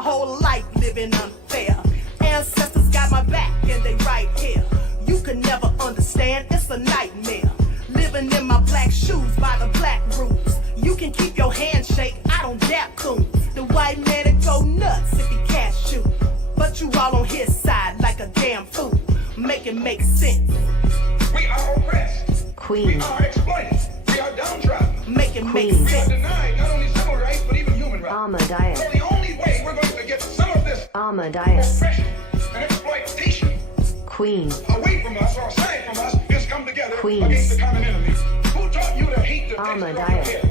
my whole life living unfair. Ancestors got my back and they right here. You can never understand, it's a nightmare. Living in my black shoes by the black rules. You can keep your handshake, I don't dap coons. The white man that go nuts if he cash you. But you all on his side like a damn fool. Make it make sense. We are oppressed. Queen. We are exploited. We are downtrodden. Make it make Queen. We are sense. denied not only civil rights, but even human rights. Ahmadiyyah. So the only way we're going to get some of this Ahmadiyyah. oppression and exploitation Queen. away from us or aside from us is come together Queens. against the common enemy. Who taught you to hate the texture of your Ahmadiyyah. hair?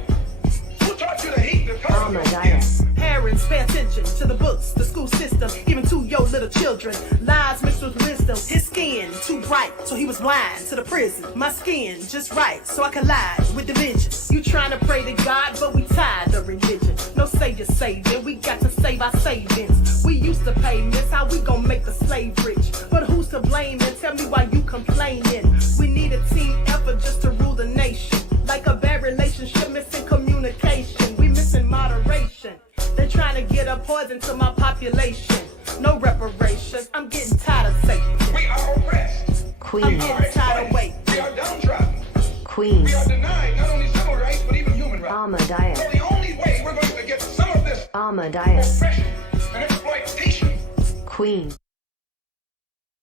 Who taught you to hate the color of your Ahmadiyyah. skin? Parents, pay attention to the books, the school system, even to your little children. Lies mixed with wisdom. His skin too bright, so he was blind to the prison. My skin just right, so I collide with division. You trying to pray to God, but we tired of religion. No savior saving, we got to save our savings. We used to pay miss, how we gon' make the slave rich? But who's to blame, and tell me why you complaining? We need a team effort just to rule the nation. Like a bad relationship, missing communication. We missing moderation. They're trying to get a poison to my population. No reparations. I'm getting tired of Satan. We are oppressed. I'm Queen. getting tired of waiting. We are downtrodden. Queen. We are denied not only civil rights, but even human rights. Ahmadiyyah. So the only way we're going to get some of this Ahmadiyyah. oppression and exploitation. Queen.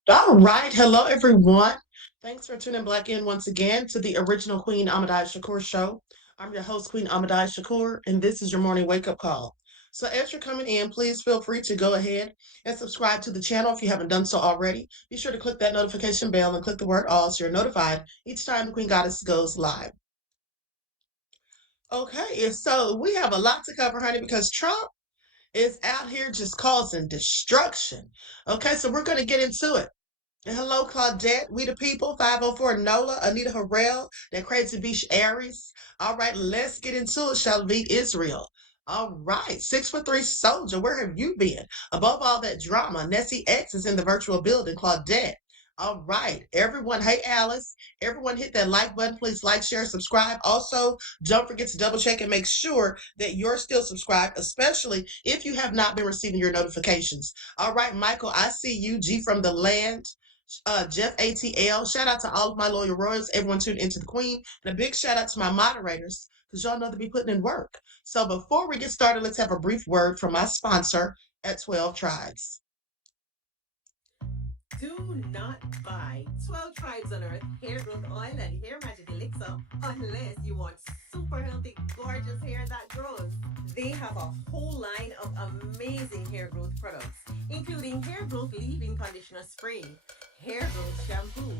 All right. Hello, everyone. Thanks for tuning back in once again to the original Queen Ahmadiyyah Shakur show. I'm your host, Queen Ahmadiyyah Shakur, and this is your morning wake-up call. So as you're coming in, please feel free to go ahead and subscribe to the channel if you haven't done so already. Be sure to click that notification bell and click the word all so you're notified each time the Queen Goddess goes live. Okay, so we have a lot to cover, honey, because Trump is out here just causing destruction. Okay, so we're going to get into it. And hello, Claudette, We the People, 504 Nola, Anita Harrell, that crazy beach Aries. All right, let's get into it, shall we, Israel? All right, 6'3" soldier, where have you been? Above all that drama, Nessie X is in the virtual building, Claudette. All right, everyone, hey, Alice, everyone hit that like button. Please like, share, subscribe. Also, don't forget to double check and make sure that you're still subscribed, especially if you have not been receiving your notifications. All right, Michael, I see you, G from the land. Jeff ATL, shout out to all of my loyal royals, everyone tuned into the Queen, and a big shout out to my moderators because y'all know to be putting in work. So before we get started, let's have a brief word from my sponsor at 12 Tribes. Do not buy 12 Tribes on Earth hair growth oil and hair magic elixir unless you want super healthy, gorgeous hair that grows. They have a whole line of amazing hair growth products, including hair growth leave-in conditioner spray, hair growth shampoo,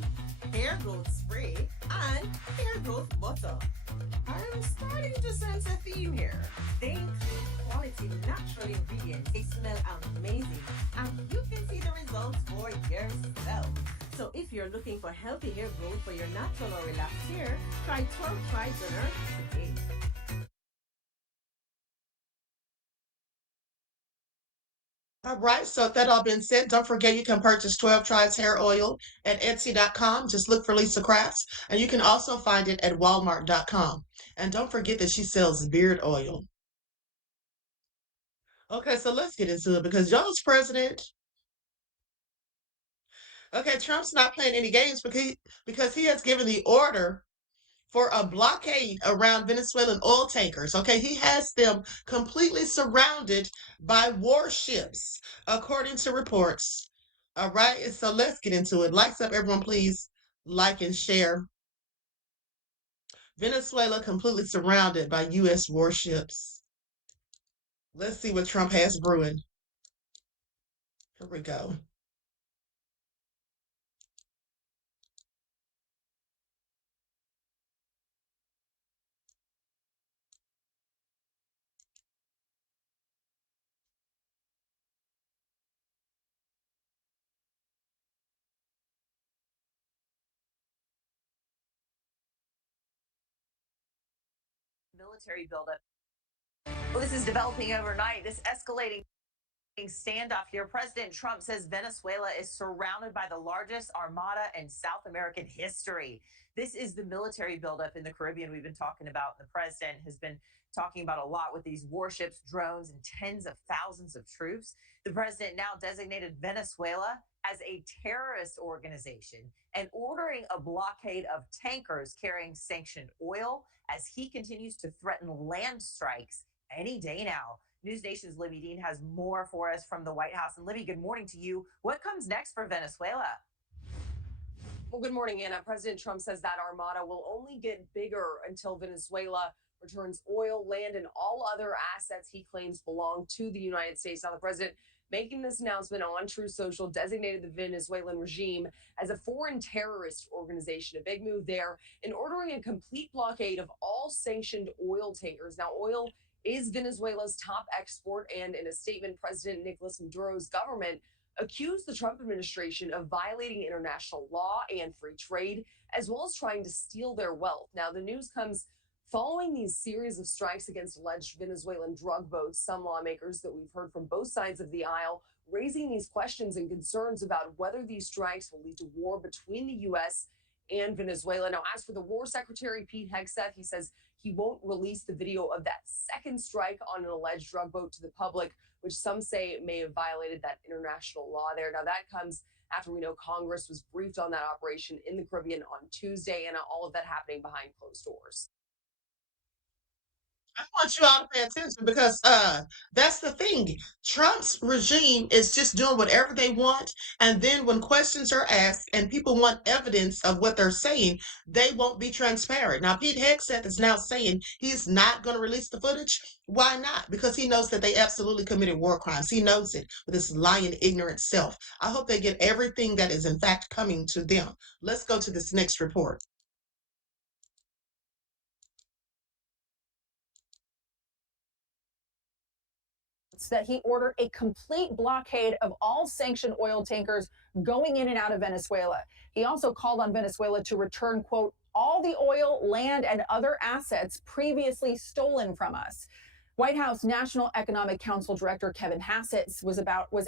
hair growth spray, and hair growth butter. I'm starting to sense a theme here. They include quality natural ingredients. They smell amazing, and you can see the results for yourself. So if you're looking for healthy hair growth for your natural or relaxed hair, try 12 Tribes on Earth today. All right, so with that all being said, don't forget you can purchase 12 Tribes hair oil at Etsy.com. Just look for Lisa Crafts, and you can also find it at Walmart.com. And don't forget that she sells beard oil. Okay, so let's get into it because y'all's president. Okay, Trump's not playing any games because he has given the order for a blockade around Venezuelan oil tankers. Okay, he has them completely surrounded by warships, according to reports. All right, so let's get into it. Likes up, everyone, please like and share. Venezuela completely surrounded by U.S. warships. Let's see what Trump has brewing. Here we go. Military buildup. Well, this is developing overnight. This escalating Standoff here. President Trump says Venezuela is surrounded by the largest armada in South American history. This is the military buildup in the Caribbean we've been talking about. The president has been talking about a lot with these warships, drones, and tens of thousands of troops. The president now designated Venezuela as a terrorist organization and ordering a blockade of tankers carrying sanctioned oil as he continues to threaten land strikes any day now. News Nation's Libby Dean has more for us from the White House. And Libby, good morning to you. What comes next for Venezuela? Well, good morning, Anna. President Trump says that armada will only get bigger until Venezuela returns oil, land, and all other assets he claims belong to the United States. Now, the president making this announcement on True Social designated the Venezuelan regime as a foreign terrorist organization. A big move there in ordering a complete blockade of all sanctioned oil tankers. Now, oil is Venezuela's top export, and in a statement, President Nicolas Maduro's government accused the Trump administration of violating international law and free trade, as well as trying to steal their wealth. Now, the news comes following these series of strikes against alleged Venezuelan drug boats. Some lawmakers that we've heard from both sides of the aisle raising these questions and concerns about whether these strikes will lead to war between the U.S. and Venezuela. Now, as for the War Secretary, Pete Hegseth, he says he won't release the video of that second strike on an alleged drug boat to the public, which some say may have violated that international law there. Now, that comes after we know Congress was briefed on that operation in the Caribbean on Tuesday, and all of that happening behind closed doors. I want you all to pay attention because that's the thing. Trump's regime is just doing whatever they want, and then when questions are asked and people want evidence of what they're saying, they won't be transparent. Now, Pete Hegseth is now saying he's not going to release the footage. Why not? Because he knows that they absolutely committed war crimes. He knows it with his lying, ignorant self. I hope they get everything that is in fact coming to them. Let's go to this next report. That he ordered a complete blockade of all sanctioned oil tankers going in and out of Venezuela. He also called on Venezuela to return, quote, all the oil, land, and other assets previously stolen from us. White House National Economic Council Director Kevin Hassett was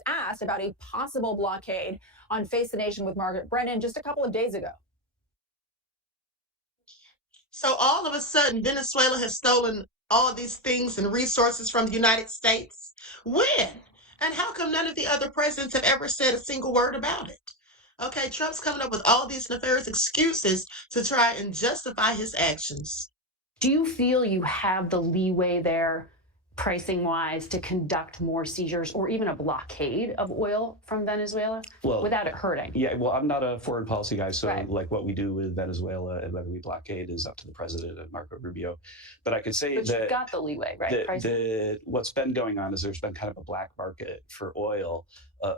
asked about a possible blockade on Face the Nation with Margaret Brennan just a couple of days ago. So all of a sudden, Venezuela has stolen all of these things and resources from the United States. When? And how come none of the other presidents have ever said a single word about it? Okay, Trump's coming up with all these nefarious excuses to try and justify his actions. Do you feel you have the leeway there, pricing wise, to conduct more seizures or even a blockade of oil from Venezuela without it hurting? Yeah, well, I'm not a foreign policy guy, so Right. like what we do with Venezuela and whether we blockade is up to the president and Marco Rubio. But I could say But that you've got the leeway, right? Pricing? what's been going on is there's been kind of a black market for oil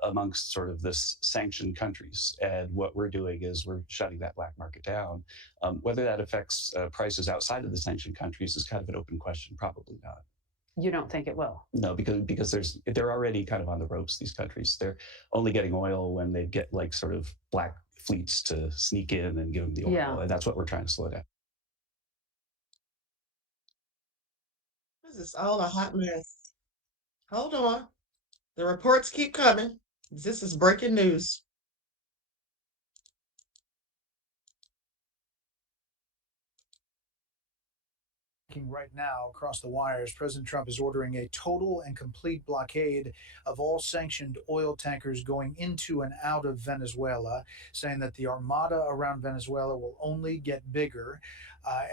amongst sort of this sanctioned countries. And what we're doing is we're shutting that black market down. Whether that affects prices outside of the sanctioned countries is kind of an open question, probably not. You don't think it will? No, because they're already kind of on the ropes, these countries. They're only getting oil when they get like sort of black fleets to sneak in and give them the oil. Yeah. And that's what we're trying to slow down. This is all a hot mess. Hold on. The reports keep coming. This is breaking news. Right now across the wires, President Trump is ordering a total and complete blockade of all sanctioned oil tankers going into and out of Venezuela, saying that the armada around Venezuela will only get bigger,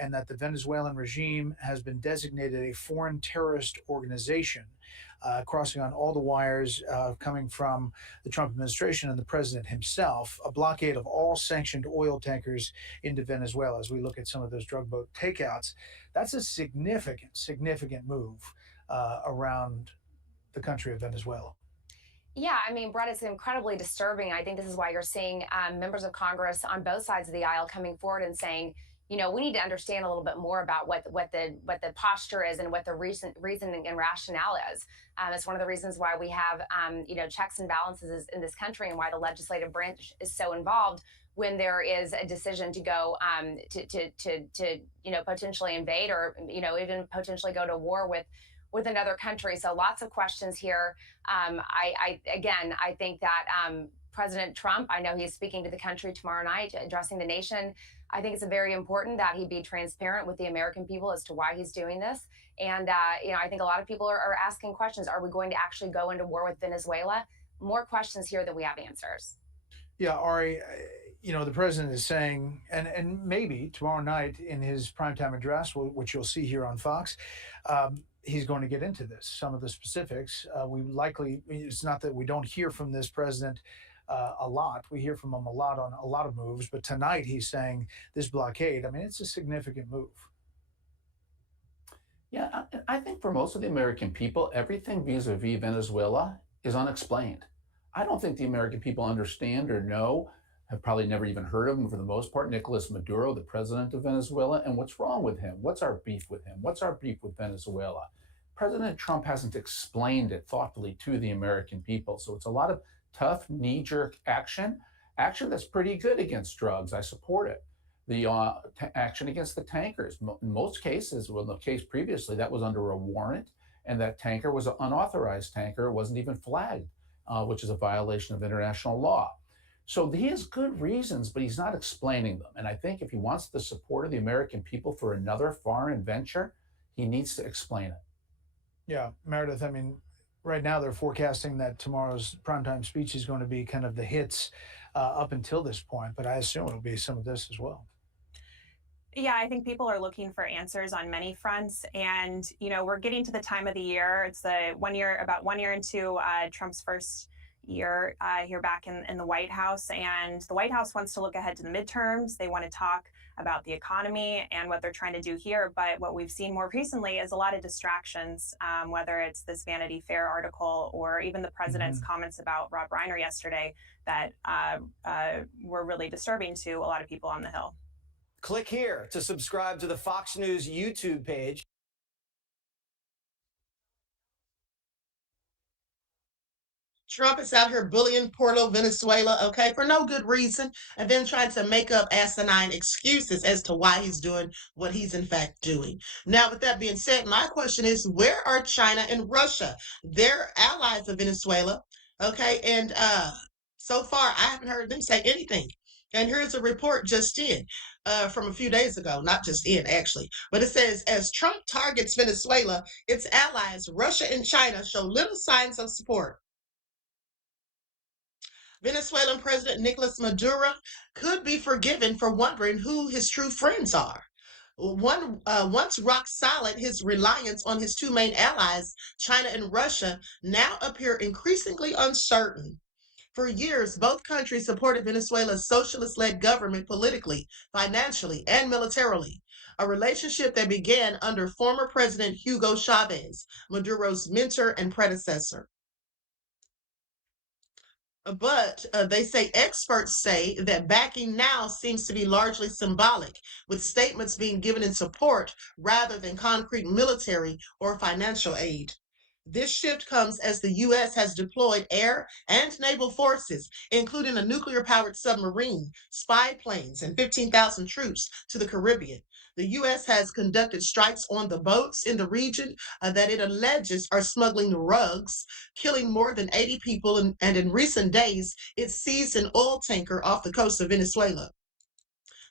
and that the Venezuelan regime has been designated a foreign terrorist organization. Crossing on all the wires coming from the Trump administration and the president himself, a blockade of all sanctioned oil tankers into Venezuela. As we look at some of those drug boat takeouts, that's a significant move around the country of Venezuela. Yeah, I mean, Brett, it's incredibly disturbing. I think this is why you're seeing members of Congress on both sides of the aisle coming forward and saying, you know, we need to understand a little bit more about what the posture is and what the recent reasoning and rationale is. It's one of the reasons why we have, checks and balances in this country and why the legislative branch is so involved when there is a decision to go to potentially invade or, even potentially go to war with another country. So lots of questions here. I think that President Trump, I know he's speaking to the country tomorrow night, addressing the nation. I think it's very important that he be transparent with the American people as to why he's doing this. And, I think a lot of people are asking questions. Are we going to actually go into war with Venezuela? More questions here than we have answers. Yeah, Ari, the president is saying, and maybe tomorrow night in his primetime address, which you'll see here on Fox, he's going to get into this, some of the specifics. It's not that we don't hear from this president a lot. We hear from him a lot on a lot of moves, but tonight he's saying this blockade, it's a significant move. Yeah, I think for most of the American people, everything vis-a-vis Venezuela is unexplained. I don't think the American people understand or know, have probably never even heard of him for the most part, Nicolas Maduro, the president of Venezuela, and what's wrong with him? What's our beef with him? What's our beef with Venezuela? President Trump hasn't explained it thoughtfully to the American people. So it's a lot of tough, knee-jerk action that's pretty good against drugs. I support it. The action against the tankers. In most cases, well, in the case previously, that was under a warrant, and that tanker was an unauthorized tanker. It wasn't even flagged, which is a violation of international law. So he has good reasons, but he's not explaining them. And I think if he wants the support of the American people for another foreign venture, he needs to explain it. Yeah, Meredith, right now they're forecasting that tomorrow's primetime speech is going to be kind of the hits up until this point, but I assume it'll be some of this as well. Yeah, I think people are looking for answers on many fronts. And, we're getting to the time of the year. It's about 1 year into Trump's first year here back in the White House. And the White House wants to look ahead to the midterms. They want to talk about the economy and what they're trying to do here. But what we've seen more recently is a lot of distractions, whether it's this Vanity Fair article or even the president's comments about Rob Reiner yesterday that were really disturbing to a lot of people on the Hill. Click here to subscribe to the Fox News YouTube page. Trump is out here bullying Puerto Venezuela, okay, for no good reason, and then trying to make up asinine excuses as to why he's doing what he's in fact doing. Now, with that being said, my question is, where are China and Russia? They're allies of Venezuela, okay, and so far I haven't heard them say anything. And here's a report just in from a few days ago, not just in actually, but it says as Trump targets Venezuela, its allies, Russia and China, show little signs of support. Venezuelan President Nicolas Maduro could be forgiven for wondering who his true friends are. Once rock solid, his reliance on his two main allies, China and Russia, now appear increasingly uncertain. For years, both countries supported Venezuela's socialist-led government politically, financially, and militarily, a relationship that began under former President Hugo Chavez, Maduro's mentor and predecessor. But experts say that backing now seems to be largely symbolic, with statements being given in support rather than concrete military or financial aid. This shift comes as the U.S. has deployed air and naval forces, including a nuclear-powered submarine, spy planes, and 15,000 troops to the Caribbean. The U.S. has conducted strikes on the boats in the region that it alleges are smuggling rugs, killing more than 80 people, and in recent days, it seized an oil tanker off the coast of Venezuela.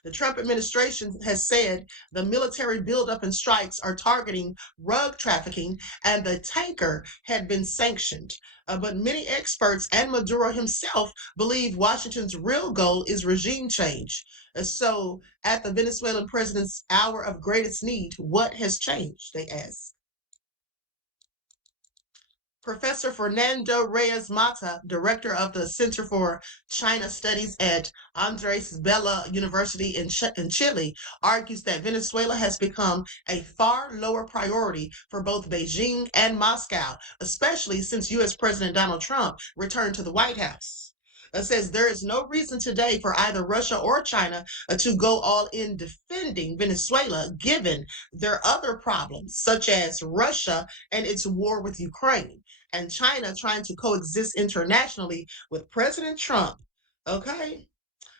The Trump administration has said the military buildup and strikes are targeting rug trafficking, and the tanker had been sanctioned. But many experts and Maduro himself believe Washington's real goal is regime change. So, at the Venezuelan president's hour of greatest need, what has changed, they ask. Professor Fernando Reyes Mata, director of the Center for China Studies at Andres Bello University in Chile, argues that Venezuela has become a far lower priority for both Beijing and Moscow, especially since U.S. President Donald Trump returned to the White House. It says there is no reason today for either Russia or China to go all in defending Venezuela, given their other problems, such as Russia and its war with Ukraine, and China trying to coexist internationally with President Trump. Okay?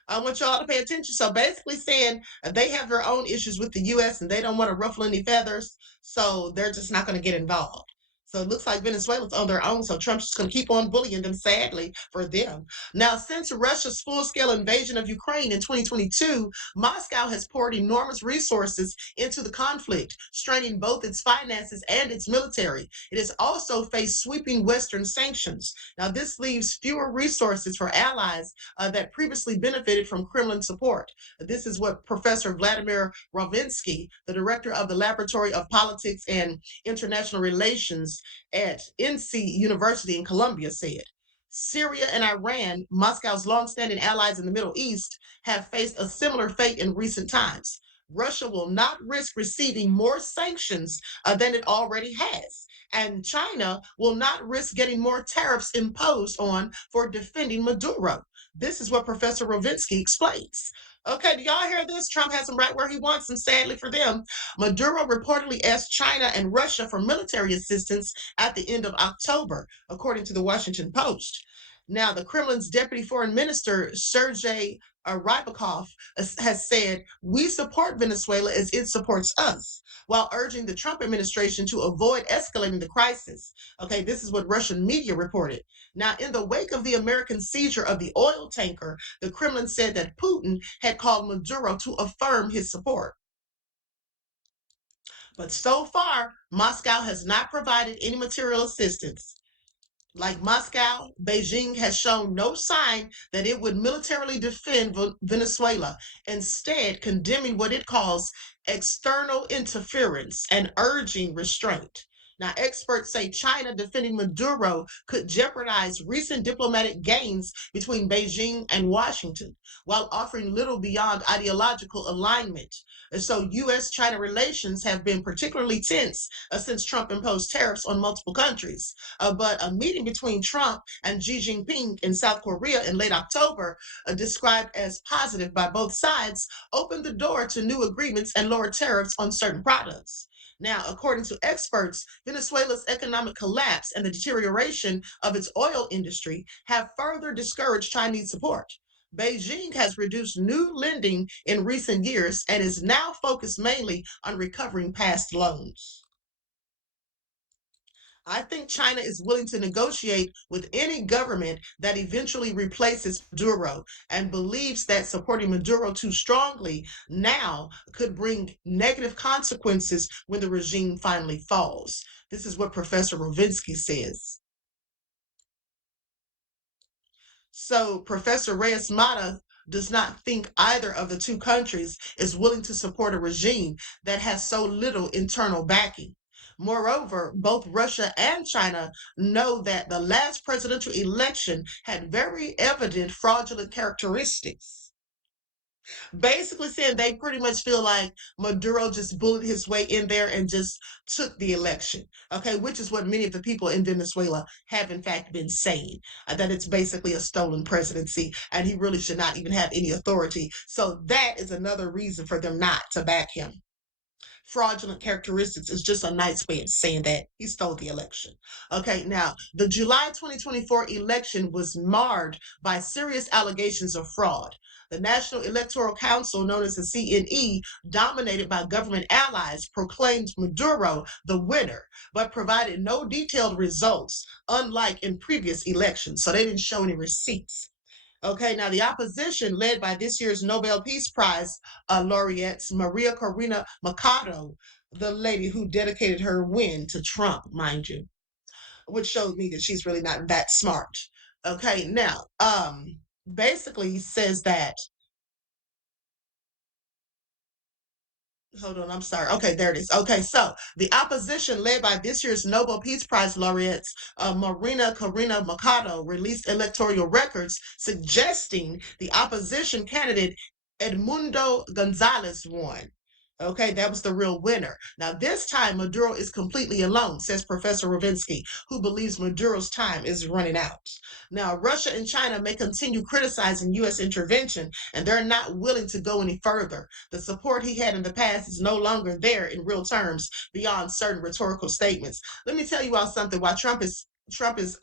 I want y'all to pay attention. So basically saying they have their own issues with the U.S. and they don't want to ruffle any feathers, so they're just not going to get involved. So it looks like Venezuela's on their own, so Trump's just going to keep on bullying them, sadly, for them. Now, since Russia's full-scale invasion of Ukraine in 2022, Moscow has poured enormous resources into the conflict, straining both its finances and its military. It has also faced sweeping Western sanctions. Now, this leaves fewer resources for allies that previously benefited from Kremlin support. This is what Professor Vladimir Rovinsky, the director of the Laboratory of Politics and International Relations at NC University in Columbia, said. Syria and Iran, Moscow's longstanding allies in the Middle East, have faced a similar fate in recent times. Russia will not risk receiving more sanctions than it already has. And China will not risk getting more tariffs imposed on for defending Maduro. This is what Professor Rovinsky explains. Okay, do y'all hear this? Trump has them right where he wants them, sadly for them. Maduro reportedly asked China and Russia for military assistance at the end of October, according to the Washington Post. Now, the Kremlin's deputy foreign minister, Sergei Rybakov, has said, "We support Venezuela as it supports us," while urging the Trump administration to avoid escalating the crisis. Okay, this is what Russian media reported. Now, in the wake of the American seizure of the oil tanker, the Kremlin said that Putin had called Maduro to affirm his support. But so far, Moscow has not provided any material assistance. Like Moscow, Beijing has shown no sign that it would militarily defend Venezuela, instead condemning what it calls external interference and urging restraint. Now, experts say China defending Maduro could jeopardize recent diplomatic gains between Beijing and Washington, while offering little beyond ideological alignment. And so, U.S. China relations have been particularly tense since Trump imposed tariffs on multiple countries. But a meeting between Trump and Xi Jinping in South Korea in late October, described as positive by both sides, opened the door to new agreements and lower tariffs on certain products. Now, according to experts, Venezuela's economic collapse and the deterioration of its oil industry have further discouraged Chinese support. Beijing has reduced new lending in recent years and is now focused mainly on recovering past loans. I think China is willing to negotiate with any government that eventually replaces Maduro and believes that supporting Maduro too strongly now could bring negative consequences when the regime finally falls. This is what Professor Rovinsky says. So Professor Reyes Mata does not think either of the two countries is willing to support a regime that has so little internal backing. Moreover, both Russia and China know that the last presidential election had very evident fraudulent characteristics. Basically saying they pretty much feel like Maduro just bullied his way in there and just took the election, okay, which is what many of the people in Venezuela have in fact been saying, that it's basically a stolen presidency and he really should not even have any authority. So that is another reason for them not to back him. Fraudulent characteristics is just a nice way of saying that he stole the election. Okay, now the July 2024 election was marred by serious allegations of fraud. The National Electoral Council, known as the CNE, dominated by government allies, proclaimed Maduro the winner, but provided no detailed results, unlike in previous elections. So they didn't show any receipts. Okay, now the opposition, led by this year's Nobel Peace Prize laureates, Maria Corina Machado, the lady who dedicated her win to Trump, mind you, which shows me that she's really not that smart. Okay, now, basically he says that, hold on, I'm sorry. Okay, there it is. Okay, so the opposition, led by this year's Nobel Peace Prize laureates, Marina Corina Machado, released electoral records suggesting the opposition candidate Edmundo Gonzalez won. Okay, that was the real winner. Now, this time, Maduro is completely alone, says Professor Rovinsky, who believes Maduro's time is running out. Now, Russia and China may continue criticizing U.S. intervention, and they're not willing to go any further. The support he had in the past is no longer there in real terms beyond certain rhetorical statements. Let me tell you all something. While Trump is Trump is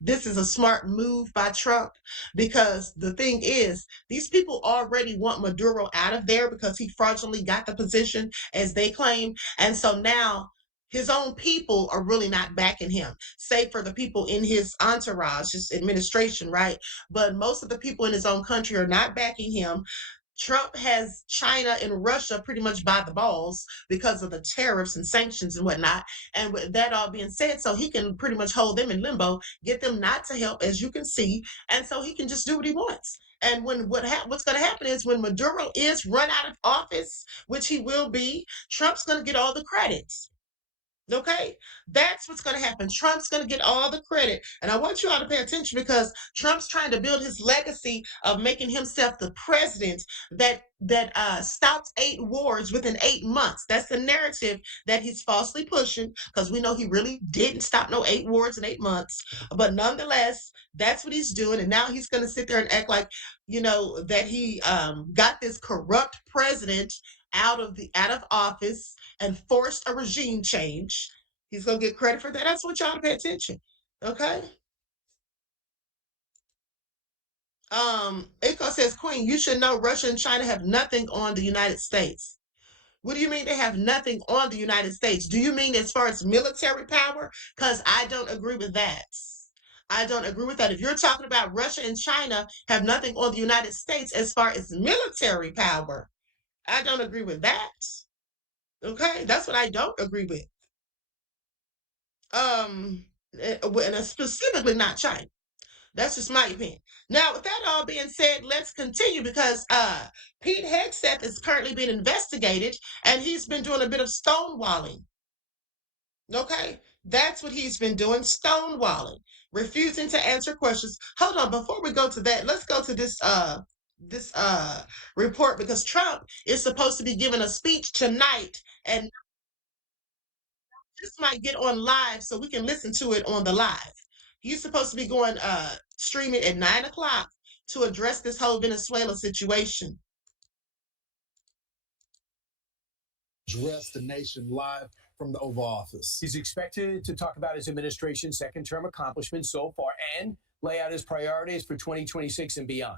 this is a smart move by Trump, because the thing is, these people already want Maduro out of there because he fraudulently got the position, as they claim. And so now his own people are really not backing him, save for the people in his entourage, his administration, right? But most of the people in his own country are not backing him. Trump has China and Russia pretty much by the balls because of the tariffs and sanctions and whatnot. And with that all being said, so he can pretty much hold them in limbo, get them not to help, as you can see, and so he can just do what he wants. And when what's going to happen is, when Maduro is run out of office, which he will be, Trump's going to get all the credits. Okay, that's what's going to happen. Trump's going to get all the credit, and I want you all to pay attention, because Trump's trying to build his legacy of making himself the president that stopped 8 wars within 8 months. That's the narrative that he's falsely pushing, because we know he really didn't stop no 8 wars in 8 months. But nonetheless, that's what he's doing, and now he's going to sit there and act like, that he got this corrupt president out of office and forced a regime change. He's gonna get credit for that. That's what y'all to pay attention. Okay. Iko says, Queen, you should know Russia and China have nothing on the United States. What do you mean they have nothing on the United States? Do you mean as far as military power? Because I don't agree with that. I don't agree with that. If you're talking about Russia and China have nothing on the United States as far as military power, I don't agree with that. Okay, that's what I don't agree with. And specifically not China. That's just my opinion. Now, with that all being said, let's continue, because Pete Hegseth is currently being investigated, and he's been doing a bit of stonewalling. Okay, that's what he's been doing, stonewalling, refusing to answer questions. Hold on, before we go to that, let's go to this report, because Trump is supposed to be giving a speech tonight, and this might get on live so we can listen to it on the live. He's supposed to be going streaming at 9 o'clock to address this whole Venezuela situation. Address the nation live from the Oval Office. He's expected to talk about his administration's second-term accomplishments so far and lay out his priorities for 2026 and beyond.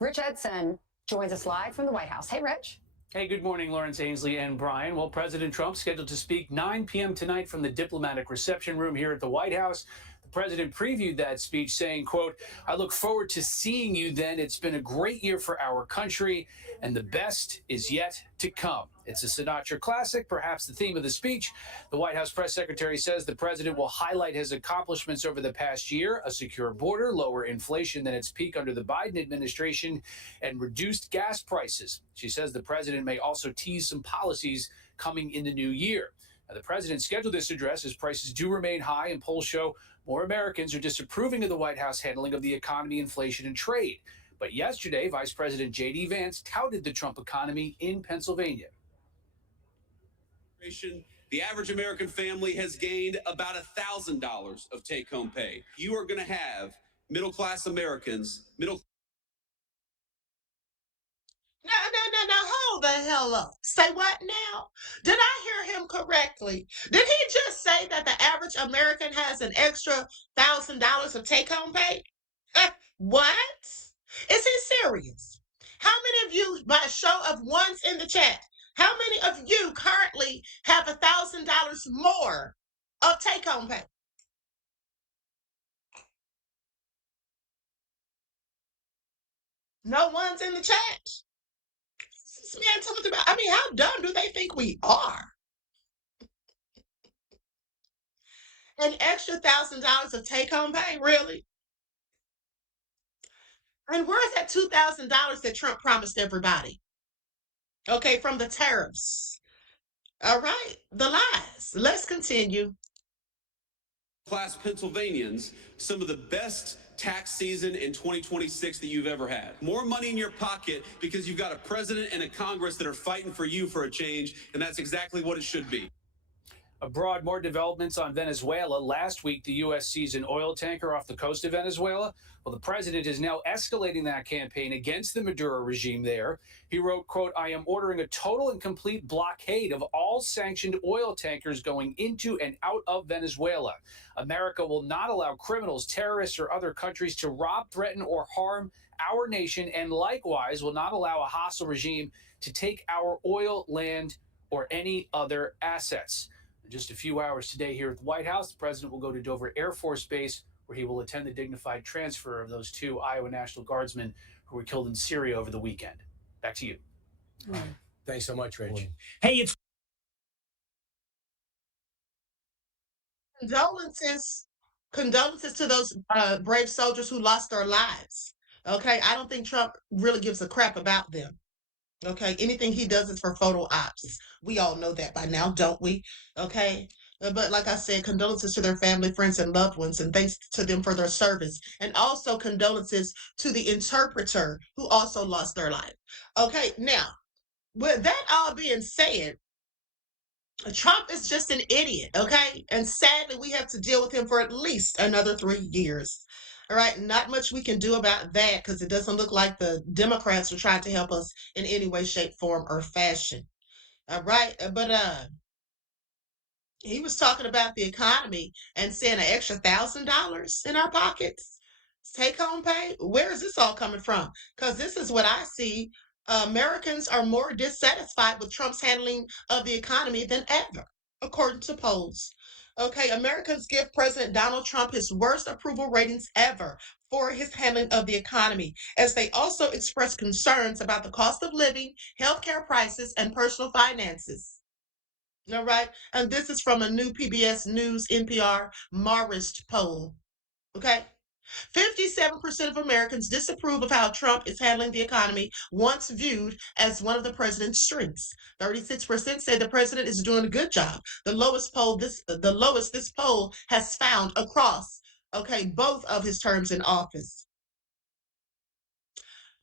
Rich Edson joins us live from the White House. Hey, Rich. Hey, good morning, Lawrence, Ainsley, and Brian. Well, President Trump scheduled to speak 9 p.m. tonight from the diplomatic reception room here at the White House. The president previewed that speech saying, quote, "I look forward to seeing you then. It's been a great year for our country, and the best is yet to come." It's a Sinatra classic, perhaps the theme of the speech. The White House press secretary says the president will highlight his accomplishments over the past year: a secure border, lower inflation than its peak under the Biden administration, and reduced gas prices. She says the president may also tease some policies coming in the new year. Now, the president scheduled this address as prices do remain high, and polls show more Americans are disapproving of the White House handling of the economy, inflation, and trade. But yesterday, Vice President J.D. Vance touted the Trump economy in Pennsylvania. The average American family has gained about $1,000 of take-home pay. You are going to have middle-class Americans, No, hold the hell up. Say what now? Did I hear him correctly? Did he just say that the average American has an extra $1,000 of take-home pay? What? Is he serious? How many of you, by a show of ones in the chat, how many of you currently have $1,000 more of take-home pay? No one's in the chat. This man talked about, how dumb do they think we are? An extra $1,000 of take-home pay, really? And where's that $2,000 that Trump promised everybody? Okay, from the tariffs. All right, the lies. Let's continue. class Pennsylvanians, some of the best tax season in 2026 that you've ever had. More money in your pocket because you've got a president and a Congress that are fighting for you for a change, and that's exactly what it should be. Abroad, more developments on Venezuela. Last week, the U.S. seized an oil tanker off the coast of Venezuela. Well, the president is now escalating that campaign against the Maduro regime there. He wrote, quote, I am ordering a total and complete blockade of all sanctioned oil tankers going into and out of Venezuela. America will not allow criminals, terrorists, or other countries to rob, threaten, or harm our nation, and likewise will not allow a hostile regime to take our oil, land, or any other assets. In just a few hours today here at the White House, the president will go to Dover Air Force Base, where he will attend the dignified transfer of those 2 Iowa National Guardsmen who were killed in Syria over the weekend. Back to you. Thanks so much, Rich. Hey, it's condolences to those brave soldiers who lost their lives. Okay, I don't think Trump really gives a crap about them. Okay, anything he does is for photo ops. We all know that by now, don't we? Okay. But like I said, condolences to their family, friends, and loved ones, and thanks to them for their service. And also condolences to the interpreter who also lost their life. Okay, now, with that all being said, Trump is just an idiot, okay? And sadly, we have to deal with him for at least another 3 years. All right, not much we can do about that because it doesn't look like the Democrats are trying to help us in any way, shape, form, or fashion. All right, but he was talking about the economy and saying an extra $1,000 in our pockets, take home pay. Where is this all coming from? Because this is what I see. Americans are more dissatisfied with Trump's handling of the economy than ever, according to polls. Okay, Americans give President Donald Trump his worst approval ratings ever for his handling of the economy, as they also express concerns about the cost of living, healthcare prices, and personal finances. All right. And this is from a new PBS News NPR Marist poll. Okay. 57% of Americans disapprove of how Trump is handling the economy, once viewed as one of the president's strengths. 36% say the president is doing a good job. The lowest this poll has found across, okay, both of his terms in office.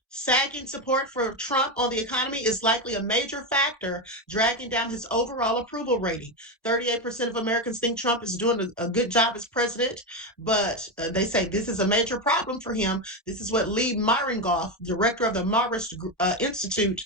Sagging support for Trump on the economy is likely a major factor dragging down his overall approval rating. 38% of Americans think Trump is doing a good job as president, but they say this is a major problem for him. This is what Lee Myringoff, director of the Marist Institute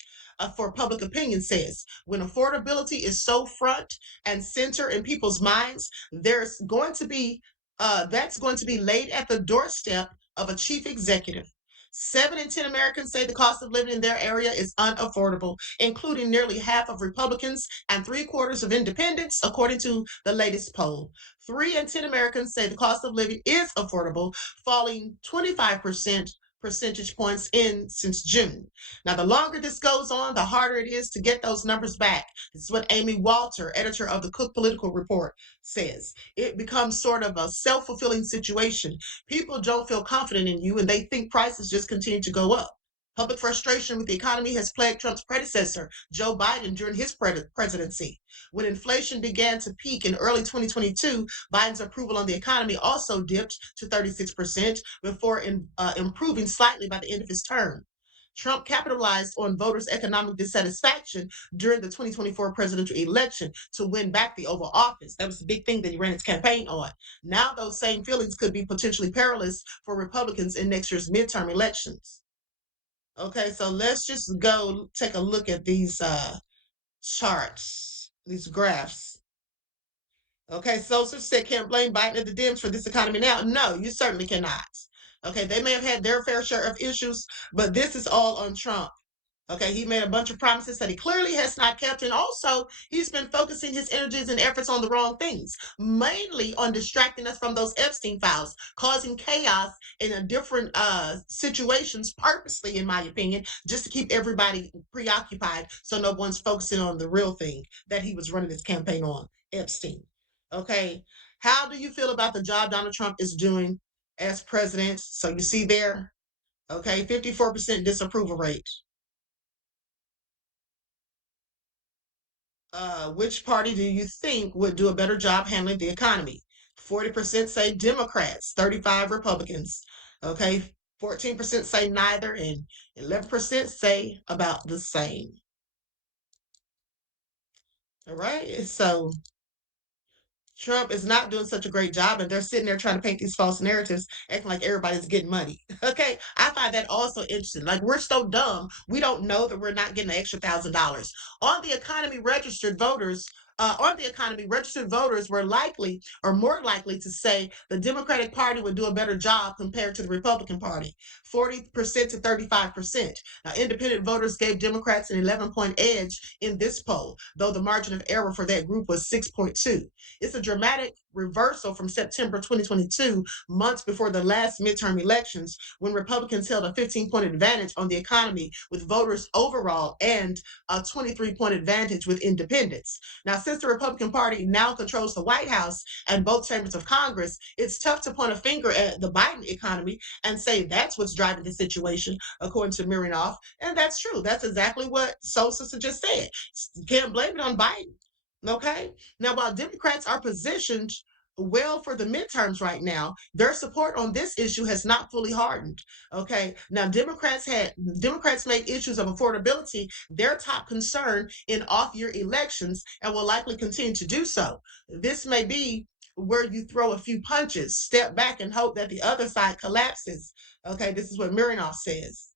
for Public Opinion, says. When affordability is so front and center in people's minds, there's going to be that's going to be laid at the doorstep of a chief executive. 7 in 10 Americans say the cost of living in their area is unaffordable, including nearly half of Republicans and 3/4 of independents, according to the latest poll. 3 in 10 Americans say the cost of living is affordable, falling 25% percentage points in since June. Now, the longer this goes on, the harder it is to get those numbers back. This is what Amy Walter, editor of the Cook Political Report, says. It becomes sort of a self-fulfilling situation. People don't feel confident in you and they think prices just continue to go up. Public frustration with the economy has plagued Trump's predecessor, Joe Biden, during his presidency. When inflation began to peak in early 2022, Biden's approval on the economy also dipped to 36% before improving slightly by the end of his term. Trump capitalized on voters' economic dissatisfaction during the 2024 presidential election to win back the Oval Office. That was the big thing that he ran his campaign on. Now those same feelings could be potentially perilous for Republicans in next year's midterm elections. Okay, so let's just go take a look at these charts, these graphs. Okay, Sosa said can't blame Biden and the Dems for this economy now. No, you certainly cannot. Okay, they may have had their fair share of issues, but this is all on Trump. Okay, he made a bunch of promises that he clearly has not kept. And also, he's been focusing his energies and efforts on the wrong things, mainly on distracting us from those Epstein files, causing chaos in a different situations purposely, in my opinion, just to keep everybody preoccupied so no one's focusing on the real thing that he was running his campaign on, Epstein. Okay, how do you feel about the job Donald Trump is doing as president? So you see there, okay, 54% disapproval rate. Which party do you think would do a better job handling the economy? 40% say Democrats, 35 Republicans. Okay, 14% say neither, and 11% say about the same. All right, so Trump is not doing such a great job, and they're sitting there trying to paint these false narratives, acting like everybody's getting money. Okay, I find that also interesting. Like, we're so dumb, we don't know that we're not getting an extra $1,000 on the economy. Registered voters. On the economy, registered voters were likely or more likely to say the Democratic Party would do a better job compared to the Republican Party, 40% to 35%. Now, independent voters gave Democrats an 11-point edge in this poll, though the margin of error for that group was 6.2. It's a dramatic reversal from September 2022, months before the last midterm elections, when Republicans held a 15-point advantage on the economy with voters overall and a 23-point advantage with independents. Now, since the Republican Party now controls the White House and both chambers of Congress, it's tough to point a finger at the Biden economy and say that's what's driving the situation, according to Mirinoff. And that's true. That's exactly what Sosa just said. Can't blame it on Biden. Okay. Now, while Democrats are positioned well for the midterms right now, their support on this issue has not fully hardened. Okay. Now, Democrats made issues of affordability their top concern in off-year elections and will likely continue to do so. This may be where you throw a few punches, step back, and hope that the other side collapses. Okay. This is what Mirinoff says.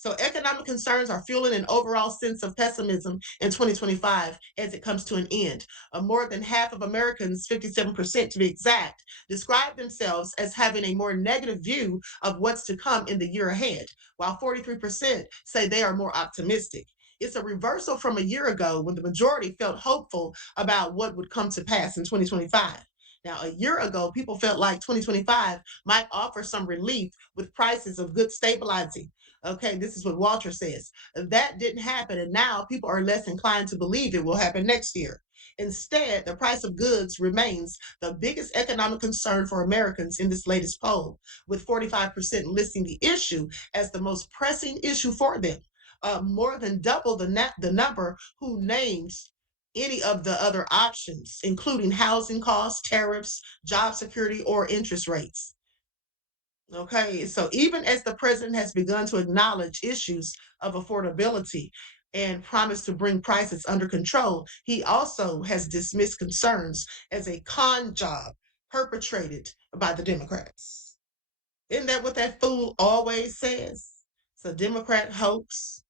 So economic concerns are fueling an overall sense of pessimism in 2025 as it comes to an end. More than half of Americans, 57% to be exact, describe themselves as having a more negative view of what's to come in the year ahead, while 43% say they are more optimistic. It's a reversal from a year ago when the majority felt hopeful about what would come to pass in 2025. Now, a year ago, people felt like 2025 might offer some relief with prices of goods stabilizing. Okay, this is what Walter says. That didn't happen, and now people are less inclined to believe it will happen next year. Instead, the price of goods remains the biggest economic concern for Americans in this latest poll, with 45% listing the issue as the most pressing issue for them. More than double the number who names any of the other options, including housing costs, tariffs, job security, or interest rates. Okay, so even as the president has begun to acknowledge issues of affordability and promised to bring prices under control, he also has dismissed concerns as a con job perpetrated by the Democrats. Isn't that what that fool always says? It's a Democrat hoax.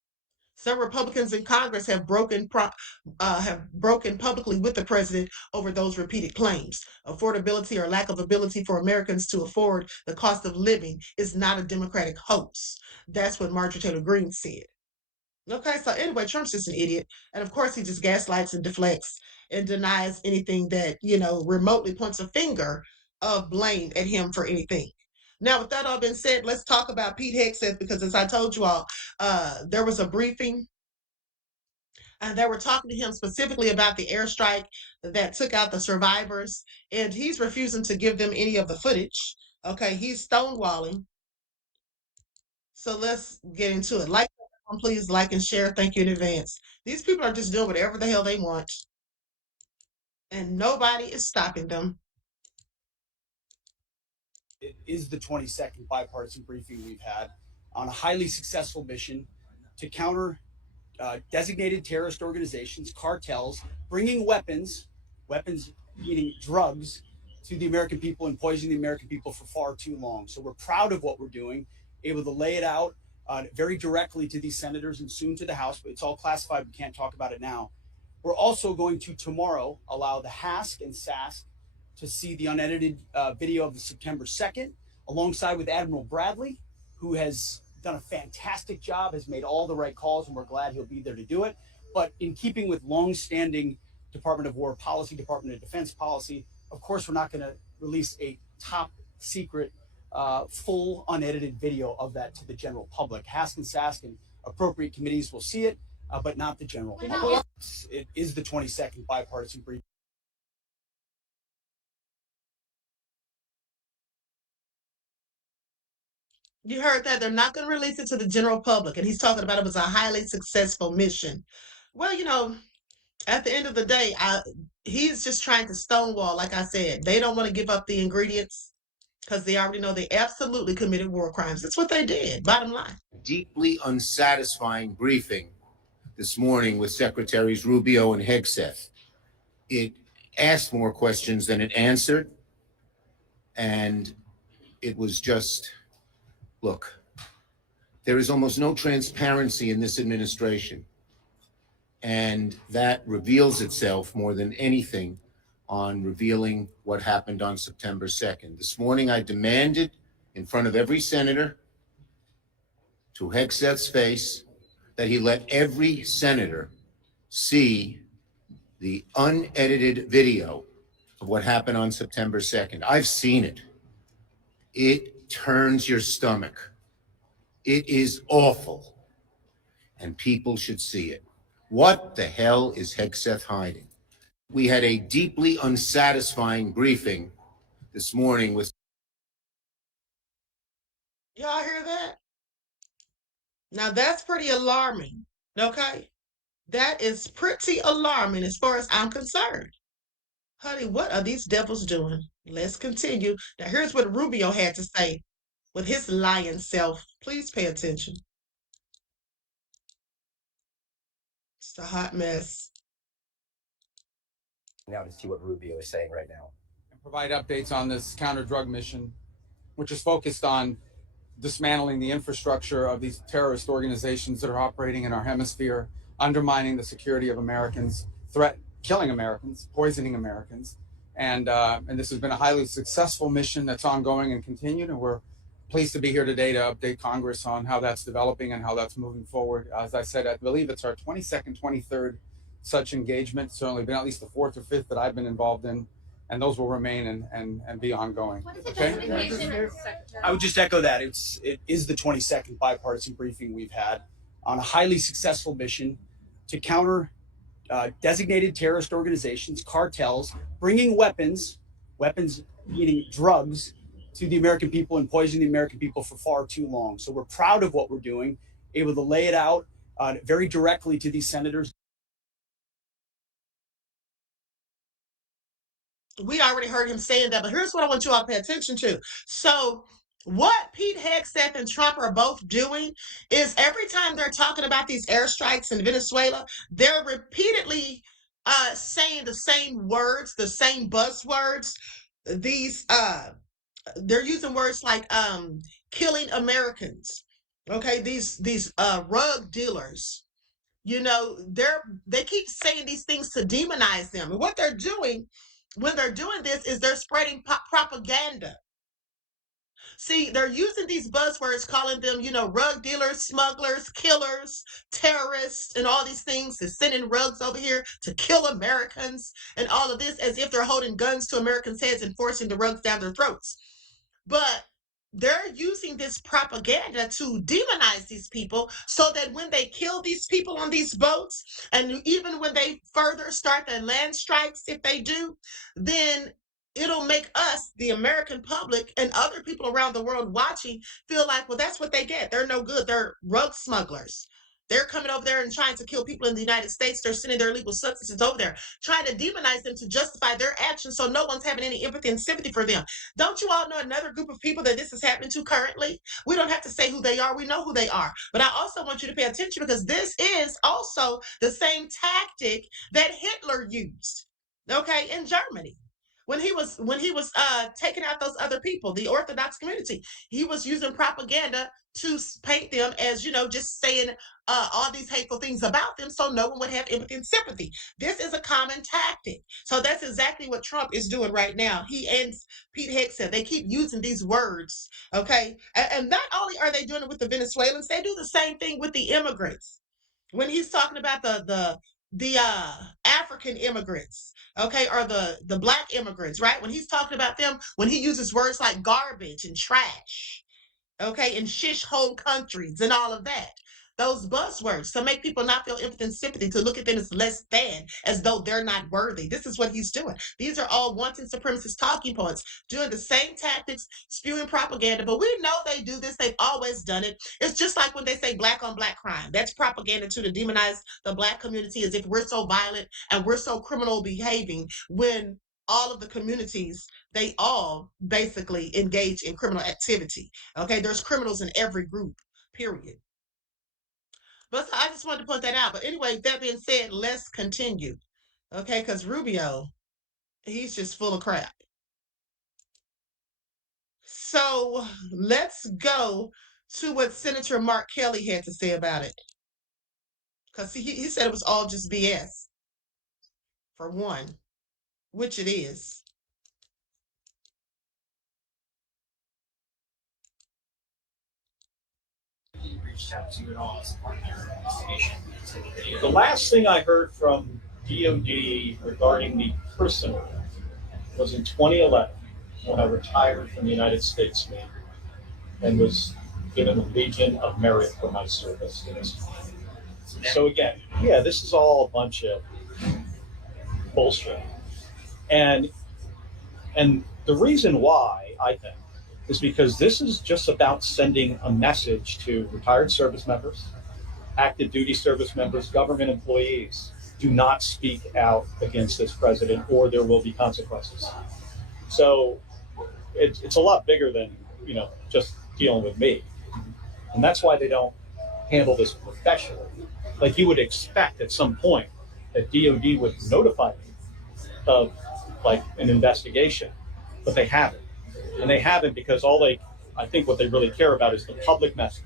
Some Republicans in Congress have broken publicly with the president over those repeated claims. Affordability or lack of ability for Americans to afford the cost of living is not a Democratic hoax. That's what Marjorie Taylor Greene said. Okay, so anyway, Trump's just an idiot. And of course, he just gaslights and deflects and denies anything that, remotely points a finger of blame at him for anything. Now, with that all been said, let's talk about Pete Hegseth, because as I told you all, there was a briefing and they were talking to him specifically about the airstrike that took out the survivors, and he's refusing to give them any of the footage. Okay, he's stonewalling. So let's get into it. Please like and share. Thank you in advance. These people are just doing whatever the hell they want, and nobody is stopping them. It is the 22nd bipartisan briefing we've had on a highly successful mission to counter designated terrorist organizations, cartels, bringing weapons meaning drugs, to the American people and poisoning the American people for far too long. So we're proud of what we're doing, able to lay it out very directly to these senators and soon to the House, but it's all classified. We can't talk about it now. We're also going to tomorrow allow the HASC and SASC to see the unedited video of the September 2nd, alongside with Admiral Bradley, who has done a fantastic job, has made all the right calls, and we're glad he'll be there to do it. But in keeping with long-standing Department of War policy, Department of Defense policy, of course, we're not going to release a top secret, full unedited video of that to the general public. HASC and SASC and appropriate committees will see it, but not the general public. It is the 22nd bipartisan briefing. You heard that. They're not going to release it to the general public. And he's talking about it was a highly successful mission. Well, at the end of the day, he's just trying to stonewall. Like I said, they don't want to give up the ingredients because they already know they absolutely committed war crimes. That's what they did, bottom line. Deeply unsatisfying briefing this morning with Secretaries Rubio and Hegseth. It asked more questions than it answered. And it was just, look, there is almost no transparency in this administration. And that reveals itself more than anything on revealing what happened on September 2nd. This morning, I demanded in front of every senator, to Hegseth's face, that he let every senator see the unedited video of what happened on September 2nd. I've seen it. It turns your stomach. It is awful. And people should see it. What the hell is Hegseth hiding? We had a deeply unsatisfying briefing this morning with. Y'all hear that? Now that's pretty alarming. Okay? That is pretty alarming as far as I'm concerned. Honey, what are these devils doing? Let's continue. Now here's what Rubio had to say with his lying self. Please pay attention. It's a hot mess. Now to see what Rubio is saying right now. And provide updates on this counter-drug mission, which is focused on dismantling the infrastructure of these terrorist organizations that are operating in our hemisphere, undermining the security of Americans, killing Americans, poisoning Americans. And this has been a highly successful mission that's ongoing and continued, and we're pleased to be here today to update Congress on how that's developing and how that's moving forward. As I said, I believe it's our 22nd, 23rd such engagement. It's certainly been at least the fourth or fifth that I've been involved in, and those will remain and be ongoing. Okay? I would just echo that. It is the 22nd bipartisan briefing we've had on a highly successful mission to counter designated terrorist organizations, cartels, bringing weapons meaning drugs, to the American people and poisoning the American people for far too long. So we're proud of what we're doing, able to lay it out very directly to these senators. We already heard him saying that, but here's what I want you all to pay attention to. So what Pete Hegseth and Trump are both doing is every time they're talking about these airstrikes in Venezuela, they're repeatedly saying the same words, the same buzzwords. These they're using words like killing Americans. Okay, these rug dealers. You know, they keep saying these things to demonize them. And what they're doing when they're doing this is they're spreading propaganda. See, they're using these buzzwords, calling them, rug dealers, smugglers, killers, terrorists, and all these things. They're sending rugs over here to kill Americans and all of this as if they're holding guns to Americans' heads and forcing the rugs down their throats. But they're using this propaganda to demonize these people so that when they kill these people on these boats, and even when they further start their land strikes, if they do, then it'll make us, the American public, and other people around the world watching feel like, well, that's what they get. They're no good. They're rug smugglers. They're coming over there and trying to kill people in the United States. They're sending their illegal substances over there, trying to demonize them to justify their actions so no one's having any empathy and sympathy for them. Don't you all know another group of people that this is happening to currently? We don't have to say who they are. We know who they are. But I also want you to pay attention because this is also the same tactic that Hitler used, okay, in Germany. When he was taking out those other people, the Orthodox community, he was using propaganda to paint them as, just saying all these hateful things about them so no one would have empathy and sympathy. This is a common tactic. So that's exactly what Trump is doing right now. He and Pete Hegseth, they keep using these words, okay? And not only are they doing it with the Venezuelans, they do the same thing with the immigrants. When he's talking about the African immigrants, okay, or the Black immigrants, right? When he's talking about them, when he uses words like garbage and trash, okay, and shish hole countries and all of that. Those buzzwords to make people not feel empathy and sympathy, to look at them as less than, as though they're not worthy. This is what he's doing. These are all wanton supremacist talking points, doing the same tactics, spewing propaganda. But we know they do this. They've always done it. It's just like when they say black on black crime. That's propaganda too, to demonize the Black community as if we're so violent and we're so criminal behaving when all of the communities, they all basically engage in criminal activity. Okay, there's criminals in every group, period. But so I just wanted to point that out. But anyway, that being said, let's continue. Okay, because Rubio, He's just full of crap. So let's go to what Senator Mark Kelly had to say about it. Because he said it was all just BS, for one, which it is. He reached out to you at all as part of their investigation into the video. The last thing I heard from DOD regarding the prisoner was in 2011 when I retired from the United States Navy and was given the Legion of Merit for my service in this country. So again, yeah, this is all a bunch of bullshit. And the reason why, I think, is because this is just about sending a message to retired service members, active duty service members, government employees. Do not speak out against this president or there will be consequences. So it's a lot bigger than, just dealing with me. And that's why they don't handle this professionally. Like you would expect at some point that DOD would notify me of like an investigation, but they haven't. And they haven't because I think what they really care about is the public message.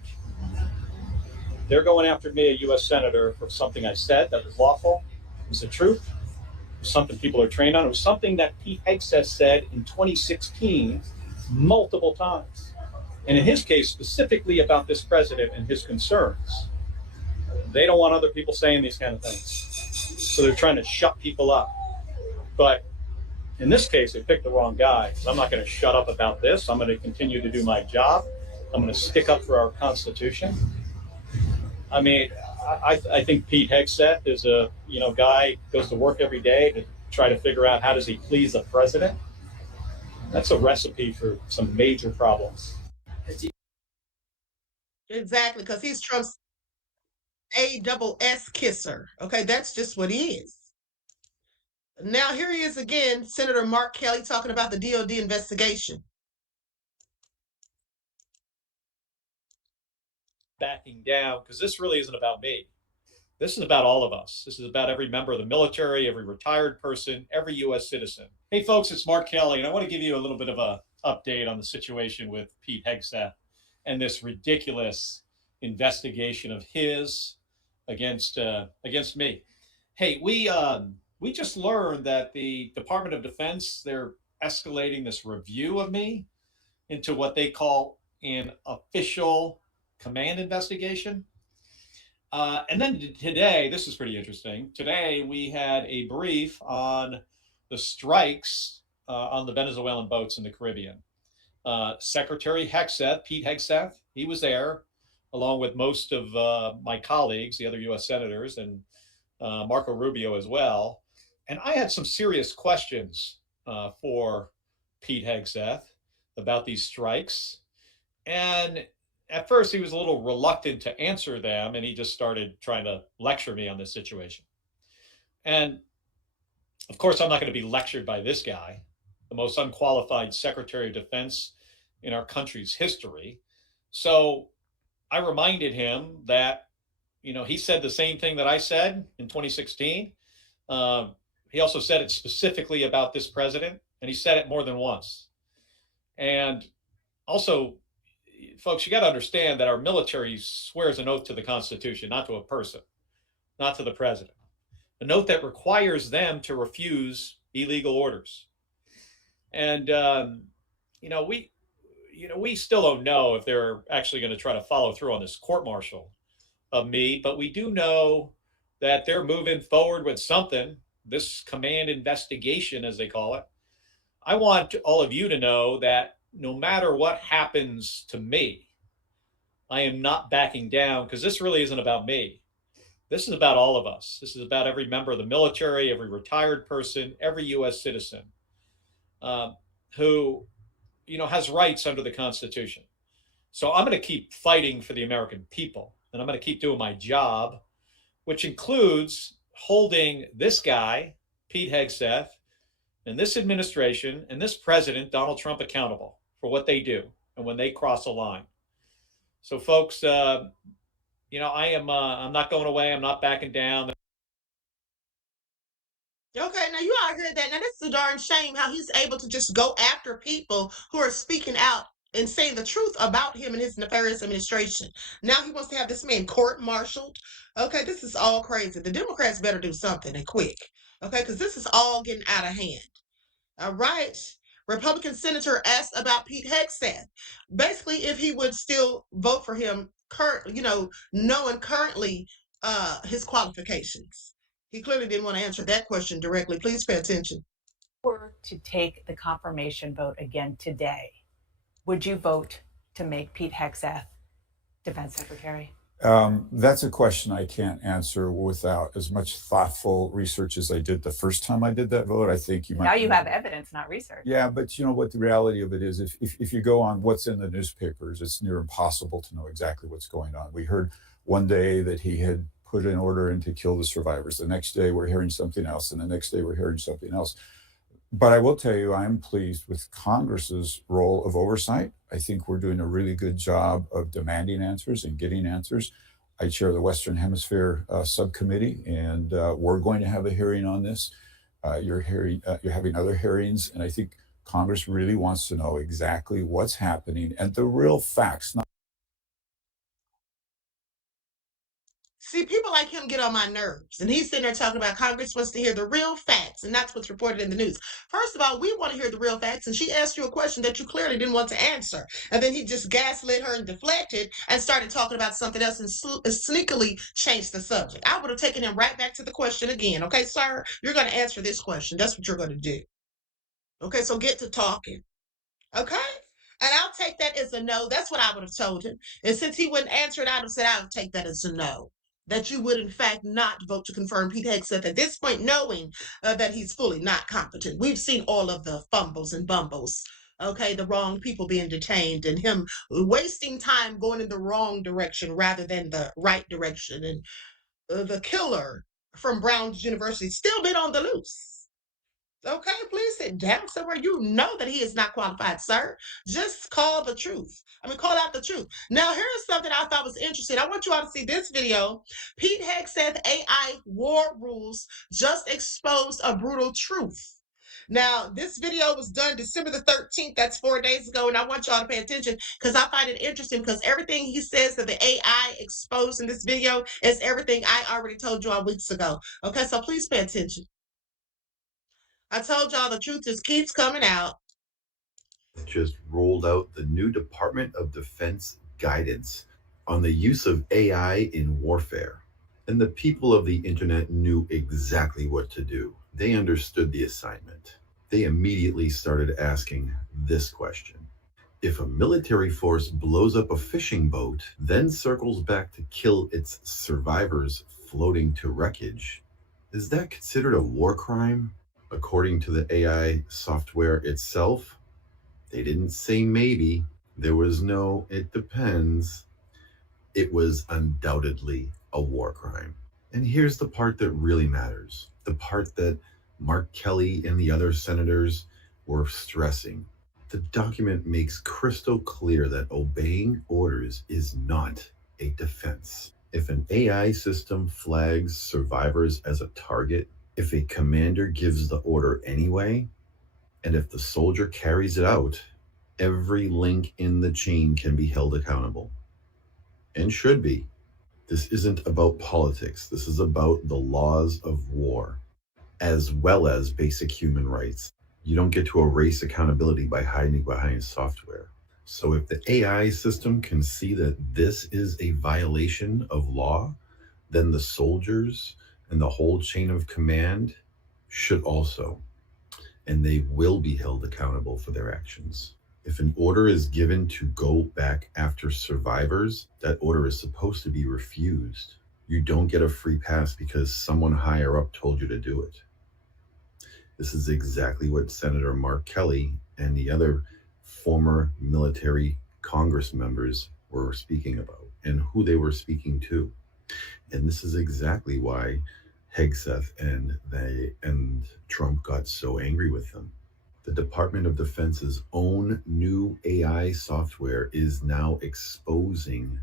They're going after me, a U.S. Senator, for something I said that was lawful. It was the truth. It was something people are trained on. It was something that Pete Hegseth said in 2016 multiple times. And in his case, specifically about this president and his concerns. They don't want other people saying these kind of things. So they're trying to shut people up. But in this case, they picked the wrong guy. I'm not going to shut up about this. I'm going to continue to do my job. I'm going to stick up for our Constitution. I mean, I think Pete Hegseth is a guy goes to work every day to try to figure out how does he please the president. That's a recipe for some major problems. Exactly, because he's Trump's ASS kisser. Okay, that's just what he is. Now here he is again, Senator Mark Kelly, talking about the DOD investigation. Backing down, because this really isn't about me. This is about all of us. This is about every member of the military, every retired person, every U.S. citizen. Hey, folks, it's Mark Kelly, and I want to give you a little bit of a update on the situation with Pete Hegseth and this ridiculous investigation of his against me. Hey, we just learned that the Department of Defense, they're escalating this review of me into what they call an official command investigation. And then today, this is pretty interesting. Today, we had a brief on the strikes on the Venezuelan boats in the Caribbean. Secretary Hegseth, Pete Hegseth, he was there, along with most of my colleagues, the other U.S. senators, and Marco Rubio as well. And I had some serious questions for Pete Hegseth about these strikes. And at first, he was a little reluctant to answer them, and he just started trying to lecture me on this situation. And of course, I'm not going to be lectured by this guy, the most unqualified Secretary of Defense in our country's history. So I reminded him that, he said the same thing that I said in 2016. He also said it specifically about this president, and he said it more than once. And also, folks, you got to understand that our military swears an oath to the Constitution, not to a person, not to the president. An oath that requires them to refuse illegal orders. And we still don't know if they're actually going to try to follow through on this court-martial of me, but we do know that they're moving forward with something, this command investigation, as they call it. I want all of you to know that no matter what happens to me, I am not backing down, because this really isn't about me. This is about all of us. This is about every member of the military, every retired person, every U.S. citizen who, has rights under the Constitution. So I'm going to keep fighting for the American people, and I'm going to keep doing my job, which includes holding this guy, Pete Hegseth, and this administration and this president, Donald Trump, accountable for what they do and when they cross a line. So, folks, I'm not going away. I'm not backing down. Okay, now you all heard that. Now this is a darn shame how he's able to just go after people who are speaking out and saying the truth about him and his nefarious administration. Now he wants to have this man court-martialed. Okay, this is all crazy. The Democrats better do something and quick. Okay, because this is all getting out of hand. All right. Republican senator asked about Pete Hegseth. Basically, if he would still vote for him, knowing currently his qualifications. He clearly didn't want to answer that question directly. Please pay attention. Were to take the confirmation vote again today, would you vote to make Pete Hegseth defense secretary? That's a question I can't answer without as much thoughtful research as I did the first time I did that vote. I think you might. Now you have evidence, not research. Yeah, but you know what the reality of it is, if you go on what's in the newspapers, it's near impossible to know exactly what's going on. We heard one day that he had put an order in to kill the survivors. The next day we're hearing something else, and the next day we're hearing something else. But I will tell you, I'm pleased with Congress's role of oversight. I think we're doing a really good job of demanding answers and getting answers. I chair the Western Hemisphere subcommittee, and we're going to have a hearing on this. You're having other hearings, and I think Congress really wants to know exactly what's happening and the real facts. See, people like him get on my nerves. And he's sitting there talking about Congress wants to hear the real facts, and that's what's reported in the news. First of all, we want to hear the real facts, and she asked you a question that you clearly didn't want to answer. And then he just gaslit her and deflected and started talking about something else and sneakily changed the subject. I would have taken him right back to the question again. Okay, sir, you're going to answer this question. That's what you're going to do. Okay, so get to talking. Okay? And I'll take that as a no. That's what I would have told him. And since he wouldn't answer it, I would have said I would take that as a no. That you would, in fact, not vote to confirm Pete Hegseth at this point, knowing that he's fully not competent. We've seen all of the fumbles and bumbles. Okay, the wrong people being detained and him wasting time going in the wrong direction rather than the right direction. And the killer from Brown's University still been on the loose. Okay, please sit down somewhere. You know that he is not qualified, sir. Just call the truth. Call out the truth. Now, here's something I thought was interesting. I want you all to see this video. Pete Hegseth AI war rules just exposed a brutal truth. Now, this video was done December the 13th. That's 4 days ago. And I want y'all to pay attention because I find it interesting because everything he says that the AI exposed in this video is everything I already told you all weeks ago. Okay, so please pay attention. I told y'all the truth just keeps coming out. Just rolled out the new Department of Defense guidance on the use of AI in warfare. And the people of the internet knew exactly what to do. They understood the assignment. They immediately started asking this question. If a military force blows up a fishing boat, then circles back to kill its survivors floating to wreckage, is that considered a war crime? According to the AI software itself, they didn't say maybe. There was no, it depends. It was undoubtedly a war crime. And here's the part that really matters. The part that Mark Kelly and the other senators were stressing. The document makes crystal clear that obeying orders is not a defense. If an AI system flags survivors as a target, if a commander gives the order anyway, and if the soldier carries it out, every link in the chain can be held accountable. And should be. This isn't about politics. This is about the laws of war, as well as basic human rights. You don't get to erase accountability by hiding behind software. So if the AI system can see that this is a violation of law, then the soldiers and the whole chain of command should also, and they will be held accountable for their actions. If an order is given to go back after survivors, that order is supposed to be refused. You don't get a free pass because someone higher up told you to do it. This is exactly what Senator Mark Kelly and the other former military Congress members were speaking about and who they were speaking to. And this is exactly why Hegseth and Trump got so angry with them. The Department of Defense's own new AI software is now exposing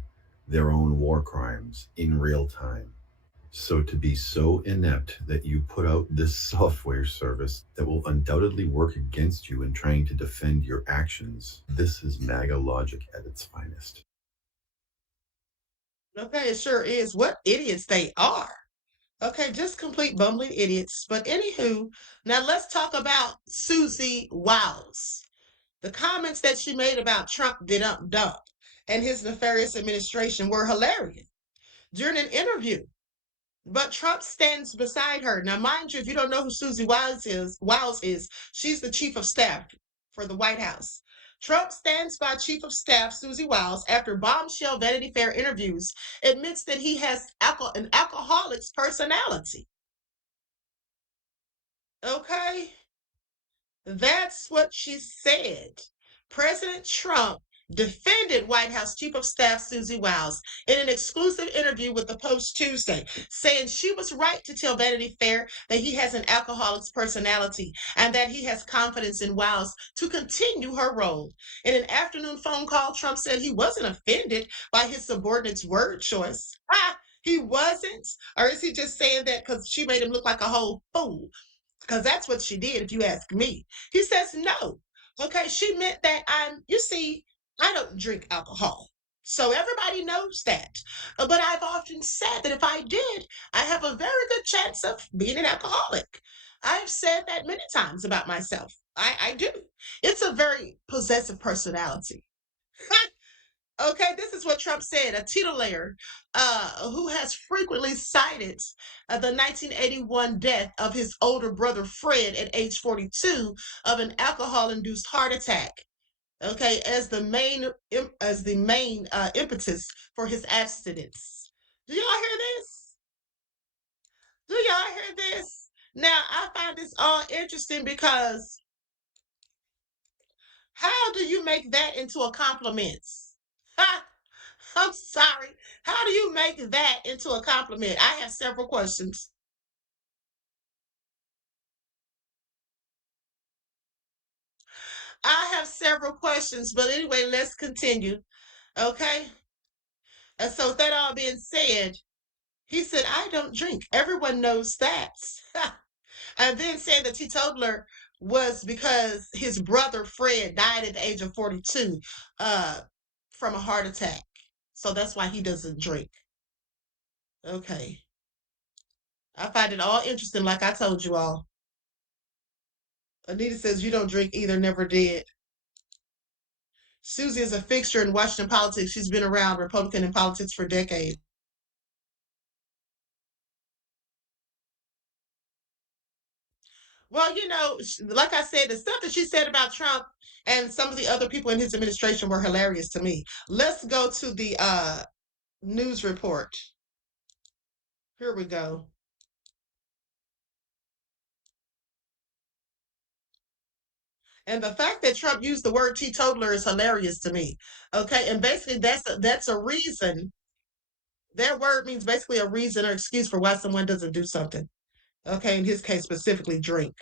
their own war crimes in real time. So to be so inept that you put out this software service that will undoubtedly work against you in trying to defend your actions, this is MAGA logic at its finest. Okay, it sure is. What idiots they are. Okay, just complete bumbling idiots. But anywho, now let's talk about Susie Wiles. The comments that she made about Trump did up dump and his nefarious administration were hilarious during an interview. But Trump stands beside her. Now, mind you, if you don't know who Susie Wiles is, she's the chief of staff for the White House. Trump stands by Chief of Staff Susie Wiles after bombshell Vanity Fair interviews admits that he has an alcoholic's personality. Okay? That's what she said. President Trump defended White House Chief of Staff Susie Wiles in an exclusive interview with the Post Tuesday, saying she was right to tell Vanity Fair that he has an alcoholic's personality and that he has confidence in Wiles to continue her role. In an afternoon phone call, Trump said he wasn't offended by his subordinate's word choice. He wasn't? Or is he just saying that because she made him look like a whole fool? Because that's what she did, if you ask me. He says no. Okay, she meant that you see, I don't drink alcohol. So everybody knows that. But I've often said that if I did, I have a very good chance of being an alcoholic. I've said that many times about myself. I do. It's a very possessive personality. Okay, this is what Trump said, a titillator who has frequently cited the 1981 death of his older brother Fred at age 42 of an alcohol-induced heart attack. Okay, as the main impetus for his abstinence. Do y'all hear this? Do y'all hear this? Now, I find this all interesting because how do you make that into a compliment? I'm sorry. How do you make that into a compliment? I have several questions. I have several questions, but anyway, let's continue. Okay. And so, with that all being said, he said, I don't drink. Everyone knows that. And then saying the teetotaler was because his brother Fred died at the age of 42 from a heart attack. So that's why he doesn't drink. Okay. I find it all interesting, like I told you all. Anita says you don't drink either, never did. Susie is a fixture in Washington politics. She's been around Republican in politics for decades. Well, like I said, the stuff that she said about Trump and some of the other people in his administration were hilarious to me. Let's go to the news report. Here we go. And the fact that Trump used the word teetotaler is hilarious to me. Okay, and basically that's a reason. That word means basically a reason or excuse for why someone doesn't do something. Okay, in his case specifically, drink.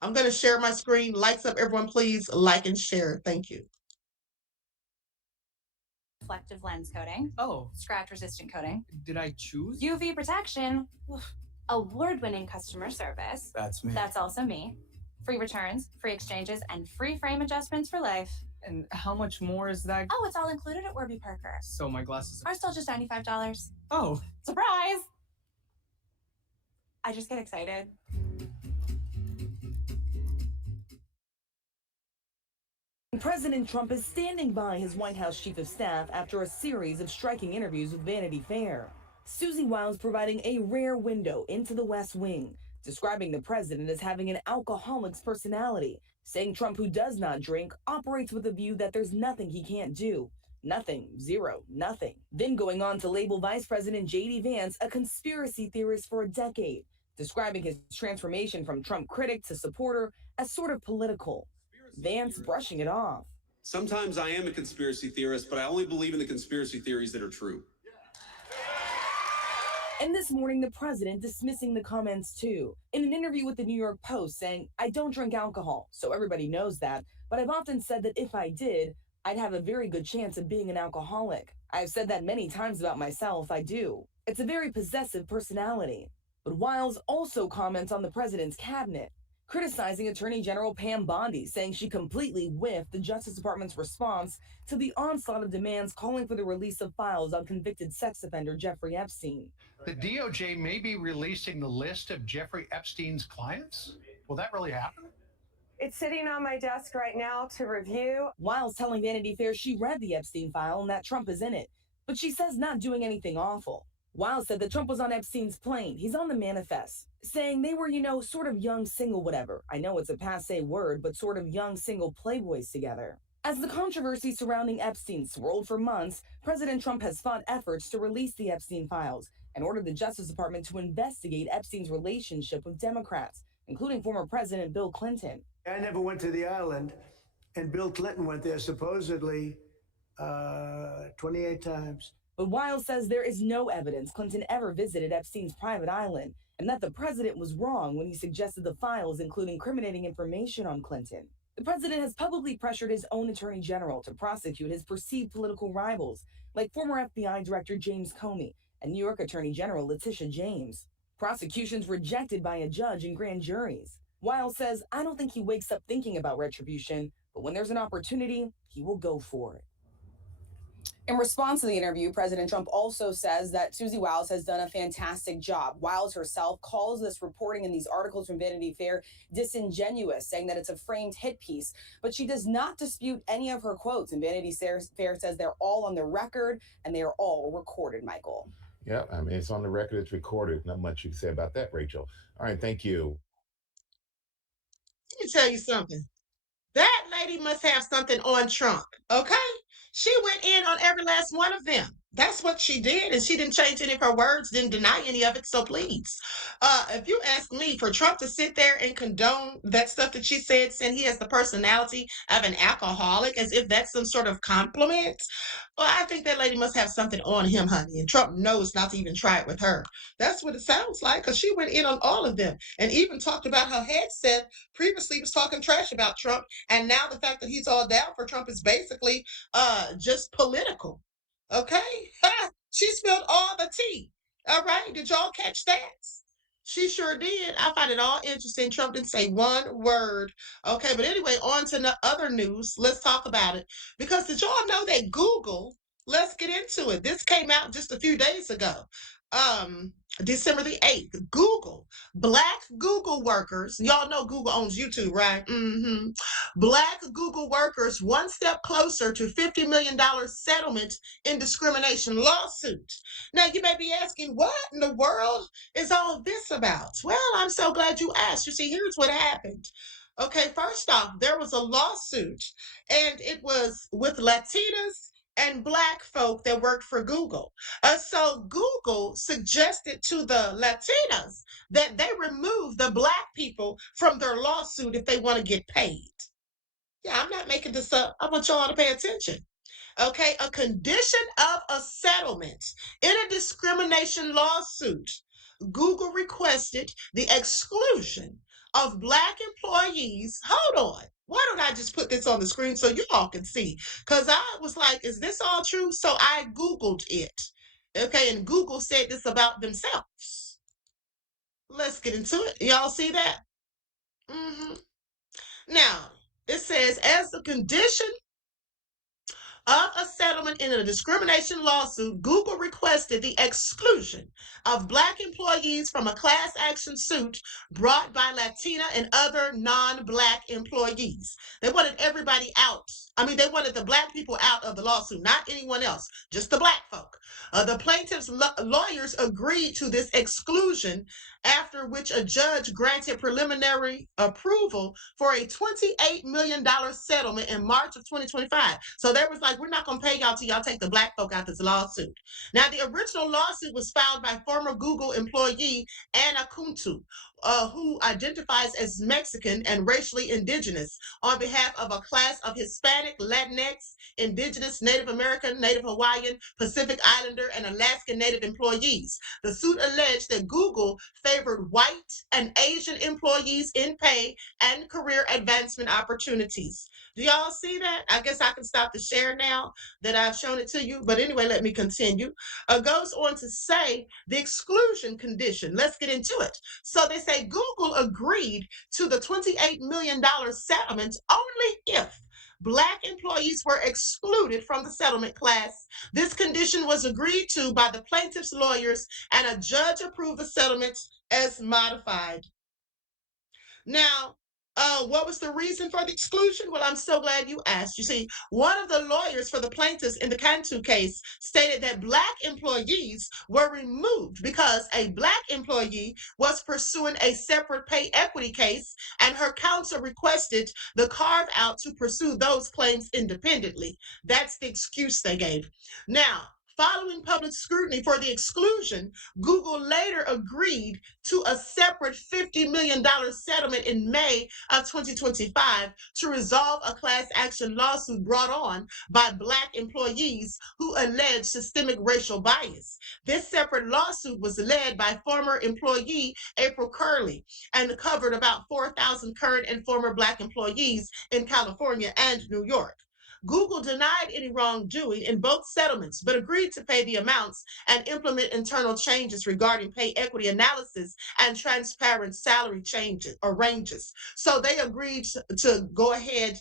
I'm going to share my screen. Lights up, everyone, please like and share. Thank you. Reflective lens coating. Oh. Scratch resistant coating. Did I choose? UV protection. Award-winning customer service. That's me. That's also me. Free returns, free exchanges, and free frame adjustments for life. And how much more is that? Oh, it's all included at Warby Parker. So my glasses are still just $95. Oh. Surprise! I just get excited. President Trump is standing by his White House chief of staff after a series of striking interviews with Vanity Fair. Susie Wiles providing a rare window into the West Wing, describing the president as having an alcoholic's personality, saying Trump, who does not drink, operates with a view that there's nothing he can't do. Nothing, zero, nothing. Then going on to label Vice President J.D. Vance a conspiracy theorist for a decade, describing his transformation from Trump critic to supporter as sort of political. Vance brushing it off. Sometimes I am a conspiracy theorist, but I only believe in the conspiracy theories that are true. And this morning, the president dismissing the comments too. In an interview with the New York Post saying, I don't drink alcohol, so everybody knows that, but I've often said that if I did, I'd have a very good chance of being an alcoholic. I've said that many times about myself, I do. It's a very possessive personality. But Wiles also comments on the president's cabinet, criticizing Attorney General Pam Bondi, saying she completely whiffed the Justice Department's response to the onslaught of demands calling for the release of files on convicted sex offender Jeffrey Epstein. The DOJ may be releasing the list of Jeffrey Epstein's clients? Will that really happen? It's sitting on my desk right now to review. Wiles telling Vanity Fair she read the Epstein file and that Trump is in it, but she says not doing anything awful. Wiles said that Trump was on Epstein's plane. He's on the manifest, saying they were, sort of young single whatever. I know it's a passé word, but sort of young single playboys together. As the controversy surrounding Epstein swirled for months, President Trump has fought efforts to release the Epstein files and ordered the Justice Department to investigate Epstein's relationship with Democrats, including former President Bill Clinton. I never went to the island, and Bill Clinton went there supposedly 28 times. But Wiles says there is no evidence Clinton ever visited Epstein's private island, and that the president was wrong when he suggested the files include incriminating information on Clinton. The president has publicly pressured his own attorney general to prosecute his perceived political rivals, like former FBI Director James Comey and New York Attorney General Letitia James. Prosecutions rejected by a judge and grand juries. Wiles says, I don't think he wakes up thinking about retribution, but when there's an opportunity, he will go for it. In response to the interview, President Trump also says that Susie Wiles has done a fantastic job. Wiles herself calls this reporting in these articles from Vanity Fair disingenuous, saying that it's a framed hit piece. But she does not dispute any of her quotes, and Vanity Fair says they're all on the record and they are all recorded, Michael. Yeah, I mean, it's on the record, it's recorded. Not much you can say about that, Rachel. All right, thank you. Let me tell you something. That lady must have something on Trump, okay? She went in on every last one of them. That's what she did, and she didn't change any of her words, didn't deny any of it, so please. If you ask me, for Trump to sit there and condone that stuff that she said, saying he has the personality of an alcoholic, as if that's some sort of compliment, well, I think that lady must have something on him, honey, and Trump knows not to even try it with her. That's what it sounds like, because she went in on all of them, and even talked about how Hegseth previously was talking trash about Trump, and now the fact that he's all down for Trump is basically just political. Okay? She spilled all the tea. All right? Did y'all catch that? She sure did. I find it all interesting. Trump didn't say one word. Okay, but anyway, on to the other news. Let's talk about it. Because did y'all know that Google, let's get into it. This came out just a few days ago. December the 8th, Google, black Google workers, y'all know Google owns YouTube, right? Black Google workers one step closer to $50 million settlement in discrimination lawsuit. Now, you may be asking, what in the world is all this about? Well, I'm so glad you asked. You see, here's what happened. Okay, first off, there was a lawsuit, and it was with Latinas and black folk that worked for Google. So Google suggested to the Latinas that they remove the black people from their lawsuit if they want to get paid. Yeah, I'm not making this up. I want y'all to pay attention. Okay, a condition of a settlement in a discrimination lawsuit, Google requested the exclusion of black employees. Hold on. Why don't I just put this on the screen so you all can see? Because I was like, is this all true? So I Googled it. Okay, and Google said this about themselves. Let's get into it. Y'all see that? Now, it says, as the condition of a settlement in a discrimination lawsuit, Google requested the exclusion of black employees from a class action suit brought by Latina and other non-black employees. They wanted everybody out. I mean, they wanted the black people out of the lawsuit, not anyone else, just the black folk. The plaintiff's lawyers agreed to this exclusion, after which a judge granted preliminary approval for a $28 million settlement in March of 2025. So there was like, we're not going to pay y'all till y'all take the black folk out this lawsuit. Now, the original lawsuit was filed by former Google employee Anna Kuntu. who identifies as Mexican and racially indigenous on behalf of a class of Hispanic, Latinx, Indigenous, Native American, Native Hawaiian, Pacific Islander, and Alaskan Native employees. The suit alleged that Google favored white and Asian employees in pay and career advancement opportunities. Do y'all see that? I guess I can stop the share now that I've shown it to you. But anyway, let me continue. Goes on to say the exclusion condition. Let's get into it. So they say Google agreed to the $28 million settlement only if Black employees were excluded from the settlement class. This condition was agreed to by the plaintiff's lawyers, and a judge approved the settlement as modified. Now, what was the reason for the exclusion? Well, I'm so glad you asked. You see, one of the lawyers for the plaintiffs in the Cantu case stated that Black employees were removed because a Black employee was pursuing a separate pay equity case, and her counsel requested the carve out to pursue those claims independently. That's the excuse they gave. Now, following public scrutiny for the exclusion, Google later agreed to a separate $50 million settlement in May of 2025 to resolve a class action lawsuit brought on by Black employees who alleged systemic racial bias. This separate lawsuit was led by former employee April Curley and covered about 4,000 current and former Black employees in California and New York. Google denied any wrongdoing in both settlements, but agreed to pay the amounts and implement internal changes regarding pay equity analysis and transparent salary changes or ranges. So they agreed to go ahead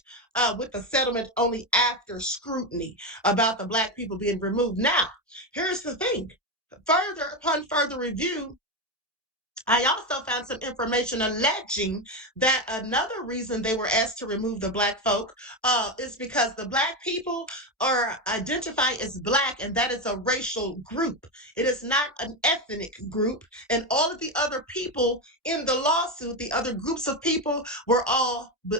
with the settlement only after scrutiny about the Black people being removed. Now, here's the thing. Upon further review, I also found some information alleging that another reason they were asked to remove the Black folk is because the Black people are identified as Black, and that is a racial group. It is not an ethnic group. And all of the other people in the lawsuit, the other groups of people,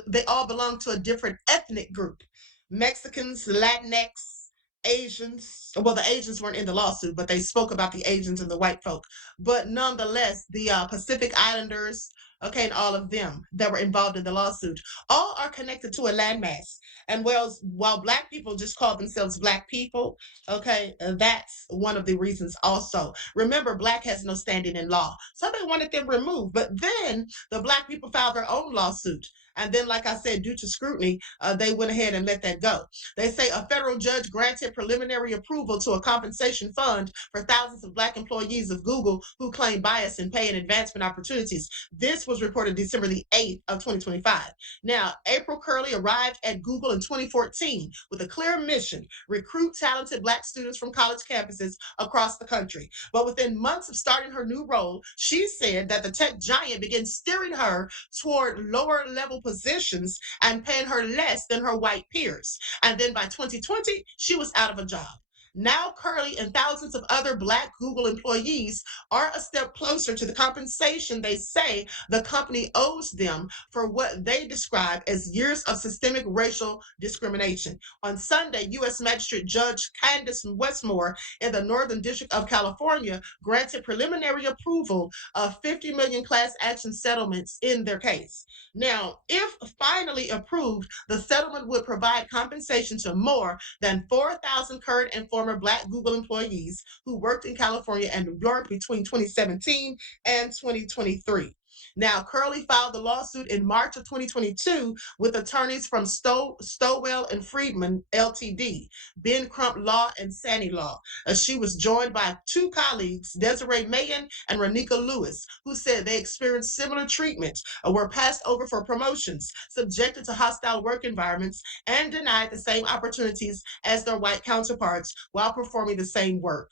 they all belong to a different ethnic group. Mexicans, Latinx, Asians. Well, the Asians weren't in the lawsuit, but they spoke about the Asians and the white folk. But nonetheless, the Pacific Islanders, okay, and all of them that were involved in the lawsuit, all are connected to a landmass. And while Black people just call themselves Black people, okay, that's one of the reasons also. Remember, Black has no standing in law. So they wanted them removed. But then the Black people filed their own lawsuit. And then, like I said, due to scrutiny, they went ahead and let that go. They say a federal judge granted preliminary approval to a compensation fund for thousands of Black employees of Google who claim bias in pay and advancement opportunities. This was reported December the 8th of 2025. Now, April Curley arrived at Google in 2014 with a clear mission: recruit talented Black students from college campuses across the country. But within months of starting her new role, she said that the tech giant began steering her toward lower level positions and paying her less than her white peers. And then by 2020, she was out of a job. Now, Curley and thousands of other Black Google employees are a step closer to the compensation they say the company owes them for what they describe as years of systemic racial discrimination. On Sunday, U.S. Magistrate Judge Candace Westmore in the Northern District of California granted preliminary approval of 50 million class action settlements in their case. Now, if finally approved, the settlement would provide compensation to more than 4,000 current and former Black Google employees who worked in California and New York between 2017 and 2023. Now, Curley filed the lawsuit in March of 2022 with attorneys from Stowell and Friedman, Ltd., Ben Crump Law, and Sani Law. She was joined by two colleagues, Desiree Mayen and Renika Lewis, who said they experienced similar treatment, were passed over for promotions, subjected to hostile work environments, and denied the same opportunities as their white counterparts while performing the same work.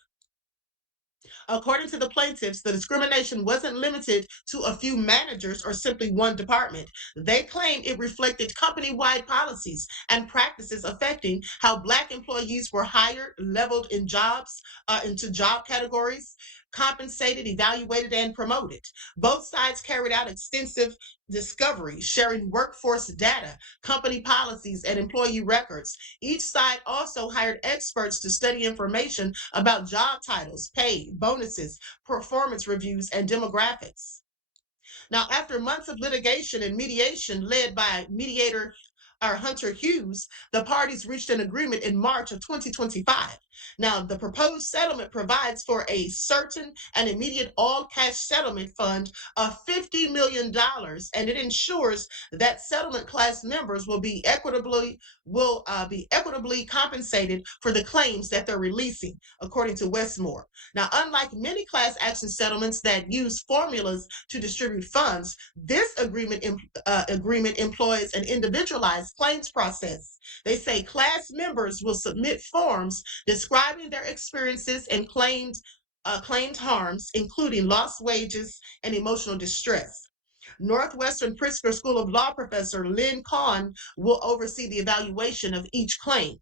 According to the plaintiffs, the discrimination wasn't limited to a few managers or simply one department. They claim it reflected company-wide policies and practices affecting how Black employees were hired, leveled in jobs, into job categories, compensated, evaluated, and promoted. Both sides carried out extensive discovery, sharing workforce data, company policies, and employee records. Each side also hired experts to study information about job titles, pay, bonuses, performance reviews, and demographics. Now, after months of litigation and mediation led by mediator Hunter Hughes, the parties reached an agreement in March of 2025. Now, the proposed settlement provides for a certain and immediate all-cash settlement fund of $50 million, and it ensures that settlement class members will be equitably compensated for the claims that they're releasing, according to Westmore. Now, unlike many class action settlements that use formulas to distribute funds, this agreement employs an individualized claims process. They say class members will submit forms describing their experiences and claimed harms, including lost wages and emotional distress. Northwestern Pritzker School of Law professor Lynn Kahn will oversee the evaluation of each claim.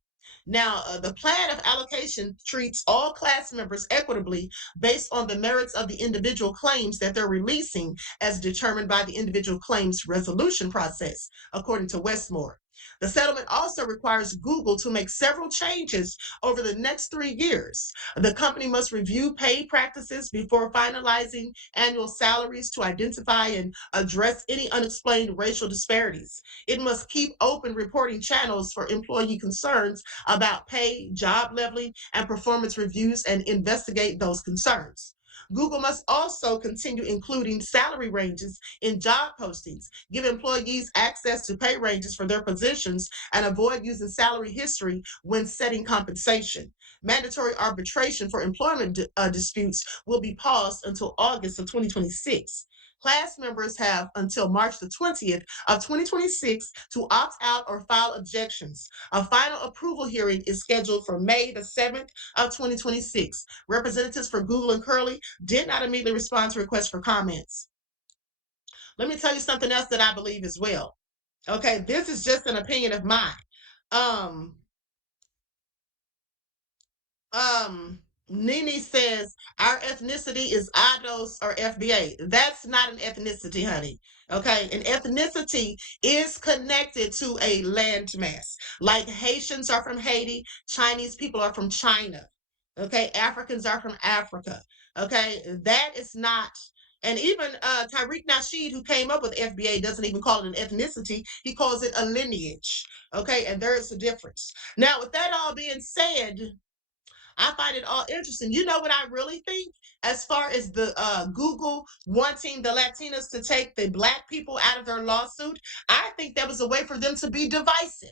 Now, the plan of allocation treats all class members equitably based on the merits of the individual claims that they're releasing as determined by the individual claims resolution process, according to Westmore. The settlement also requires Google to make several changes over the next 3 years. The company must review pay practices before finalizing annual salaries to identify and address any unexplained racial disparities. It must keep open reporting channels for employee concerns about pay, job leveling, and performance reviews and investigate those concerns. Google must also continue including salary ranges in job postings, give employees access to pay ranges for their positions, and avoid using salary history when setting compensation. Mandatory arbitration for employment disputes will be paused until August of 2026. Class members have until March the 20th of 2026 to opt out or file objections. A final approval hearing is scheduled for May the 7th of 2026. Representatives for Google and Curly did not immediately respond to requests for comments. Let me tell you something else that I believe as well. Okay, this is just an opinion of mine. Nene says our ethnicity is IDOS or FBA. That's not an ethnicity, honey. Okay, an ethnicity is connected to a landmass. Like Haitians are from Haiti, Chinese people are from China. Okay, Africans are from Africa. Okay, that is not. And even Tariq Nasheed, who came up with FBA, doesn't even call it an ethnicity. He calls it a lineage. Okay, and there is a difference. Now, with that all being said, I find it all interesting. You know what I really think? As far as the Google wanting the Latinas to take the Black people out of their lawsuit, I think that was a way for them to be divisive.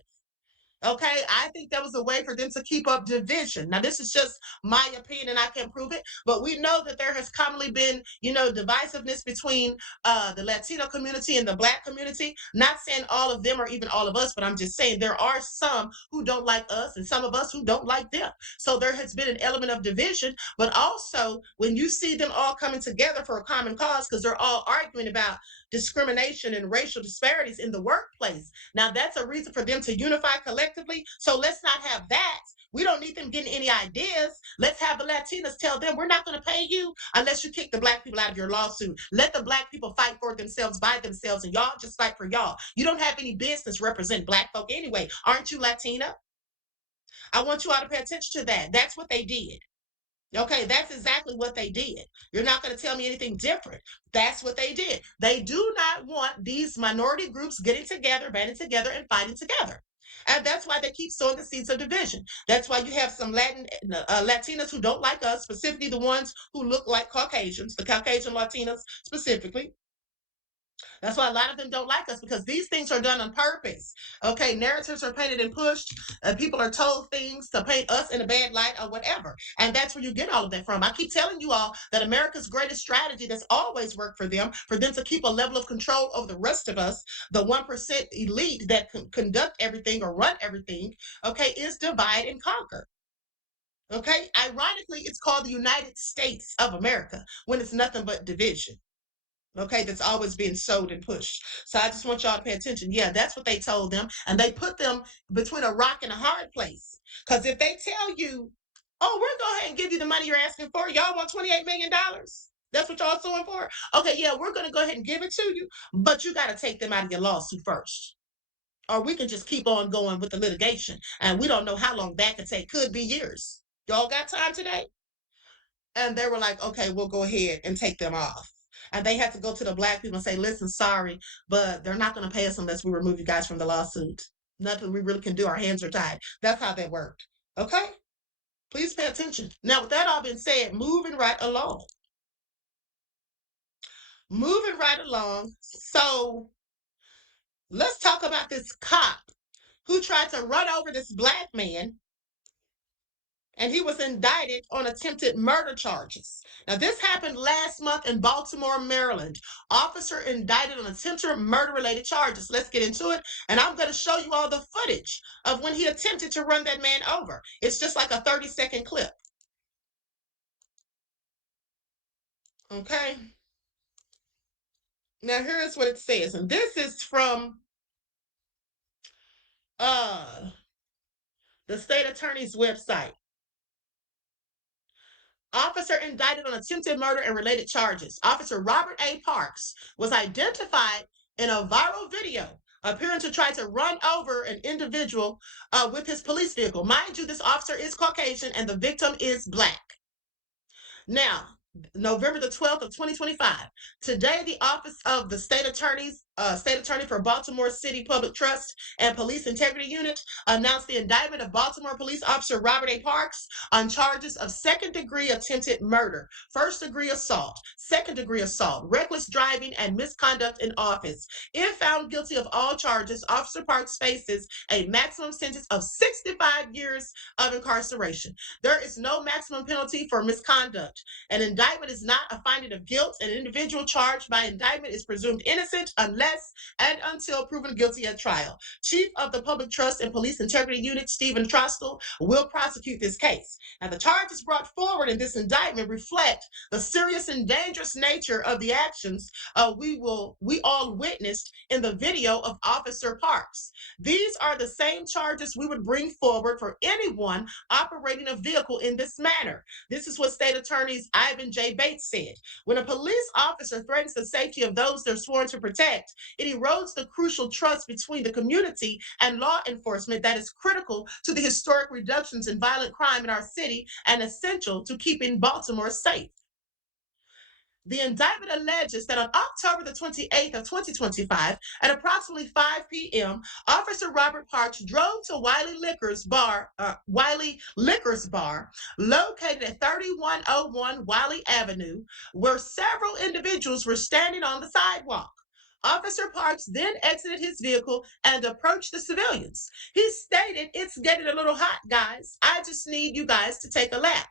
Okay, I think that was a way for them to keep up division. Now, this is just my opinion, and I can't prove it, but we know that there has commonly been, divisiveness between the Latino community and the Black community. Not saying all of them or even all of us, but I'm just saying there are some who don't like us and some of us who don't like them. So there has been an element of division, but also when you see them all coming together for a common cause, because they're all arguing about discrimination and racial disparities in the workplace. Now, that's a reason for them to unify collectively. So let's not have that. We don't need them getting any ideas. Let's have the Latinas tell them, we're not going to pay you unless you kick the Black people out of your lawsuit. Let the Black people fight for themselves by themselves, and y'all just fight for y'all. You don't have any business representing Black folk anyway. Aren't you Latina? I want you all to pay attention to that. That's what they did. Okay, that's exactly what they did. You're not going to tell me anything different. That's what they did. They do not want these minority groups getting together, banding together, and fighting together. And that's why they keep sowing the seeds of division. That's why you have some Latinas who don't like us, specifically the ones who look like Caucasians, the Caucasian Latinas specifically. That's why a lot of them don't like us, because these things are done on purpose. Okay, narratives are painted and pushed. People are told things to paint us in a bad light or whatever. And that's where you get all of that from. I keep telling you all that America's greatest strategy that's always worked for them to keep a level of control over the rest of us, the 1% elite that conduct everything or run everything, okay, is divide and conquer. Okay, ironically, it's called the United States of America when it's nothing but division. Okay, that's always being sold and pushed. So I just want y'all to pay attention. Yeah, that's what they told them. And they put them between a rock and a hard place. Because if they tell you, oh, we'll go ahead and give you the money you're asking for. Y'all want $28 million? That's what y'all suing for? Okay, yeah, we're going to go ahead and give it to you. But you got to take them out of your lawsuit first. Or we can just keep on going with the litigation. And we don't know how long that could take. Could be years. Y'all got time today? And they were like, okay, we'll go ahead and take them off. And they had to go to the black people and say, listen, sorry, but they're not going to pay us unless we remove you guys from the lawsuit. Nothing we really can do. Our hands are tied. That's how that worked. Okay? Please pay attention. Now, with that all being said, moving right along. Moving right along. So let's talk about this cop who tried to run over this black man, and he was indicted on attempted murder charges. Now, this happened last month in Baltimore, Maryland. Officer indicted on attempted murder-related charges. Let's get into it, and I'm going to show you all the footage of when he attempted to run that man over. It's just like a 30-second clip. Okay? Now, here's what it says, and this is from the state attorney's website. Officer indicted on attempted murder and related charges. Officer Robert A. Parks was identified in a viral video appearing to try to run over an individual with his police vehicle. Mind you, this officer is Caucasian and the victim is black. Now, November the 12th of 2025. Today, the Office of the State Attorney for Baltimore City Public Trust and Police Integrity Unit announced the indictment of Baltimore Police Officer Robert A. Parks on charges of second-degree attempted murder, first-degree assault, second-degree assault, reckless driving, and misconduct in office. If found guilty of all charges, Officer Parks faces a maximum sentence of 65 years of incarceration. There is no maximum penalty for misconduct. An indictment is not a finding of guilt. An individual charged by indictment is presumed innocent unless and until proven guilty at trial. Chief of the Public Trust and Police Integrity Unit, Stephen Trostel, will prosecute this case. Now, the charges brought forward in this indictment reflect the serious and dangerous nature of the actions we all witnessed in the video of Officer Parks. These are the same charges we would bring forward for anyone operating a vehicle in this manner. This is what State Attorneys Ivan J. Bates said. When a police officer threatens the safety of those they're sworn to protect, it erodes the crucial trust between the community and law enforcement that is critical to the historic reductions in violent crime in our city and essential to keeping Baltimore safe. The indictment alleges that on October the 28th of 2025, at approximately 5 p.m., Officer Robert Parks drove to Wiley Liquors Bar, located at 3101 Wiley Avenue, where several individuals were standing on the sidewalk. Officer Parks then exited his vehicle and approached the civilians. He stated, "It's getting a little hot, guys. I just need you guys to take a lap."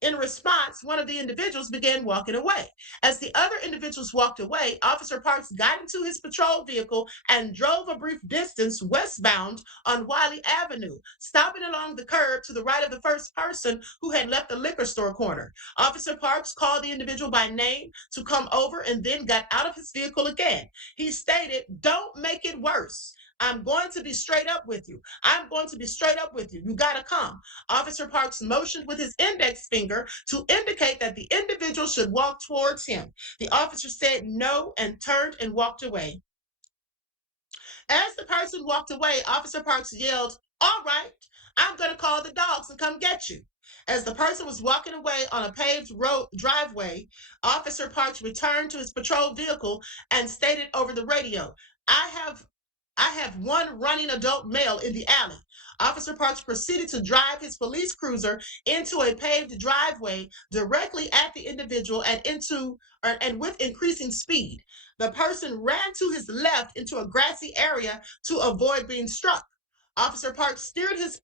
In response, one of the individuals began walking away. As the other individuals walked away, Officer Parks got into his patrol vehicle and drove a brief distance westbound on Wiley Avenue, stopping along the curb to the right of the first person who had left the liquor store corner. Officer Parks called the individual by name to come over and then got out of his vehicle again. He stated, "Don't make it worse. I'm going to be straight up with you. I'm going to be straight up with you. You got to come." Officer Parks motioned with his index finger to indicate that the individual should walk towards him. The officer said no and turned and walked away. As the person walked away, Officer Parks yelled, "All right, I'm going to call the dogs and come get you." As the person was walking away on a paved road driveway, Officer Parks returned to his patrol vehicle and stated over the radio, I have one running adult male in the alley." Officer Parks proceeded to drive his police cruiser into a paved driveway directly at the individual and with increasing speed. The person ran to his left into a grassy area to avoid being struck. Officer Parks steered his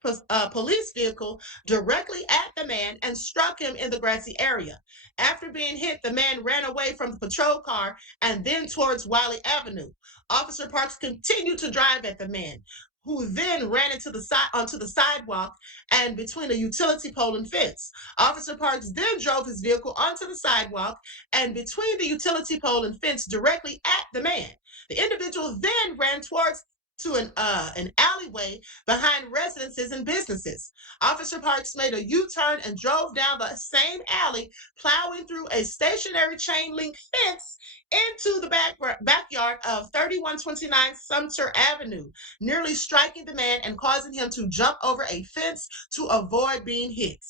police vehicle directly at the man and struck him in the grassy area. After being hit, the man ran away from the patrol car and then towards Wiley Avenue. Officer Parks continued to drive at the man, who then ran onto the sidewalk and between a utility pole and fence. Officer Parks then drove his vehicle onto the sidewalk and between the utility pole and fence directly at the man. The individual then ran towards an alleyway behind residences and businesses. Officer Parks made a U-turn and drove down the same alley, plowing through a stationary chain link fence into the backyard of 3129 Sumter Avenue, nearly striking the man and causing him to jump over a fence to avoid being hit.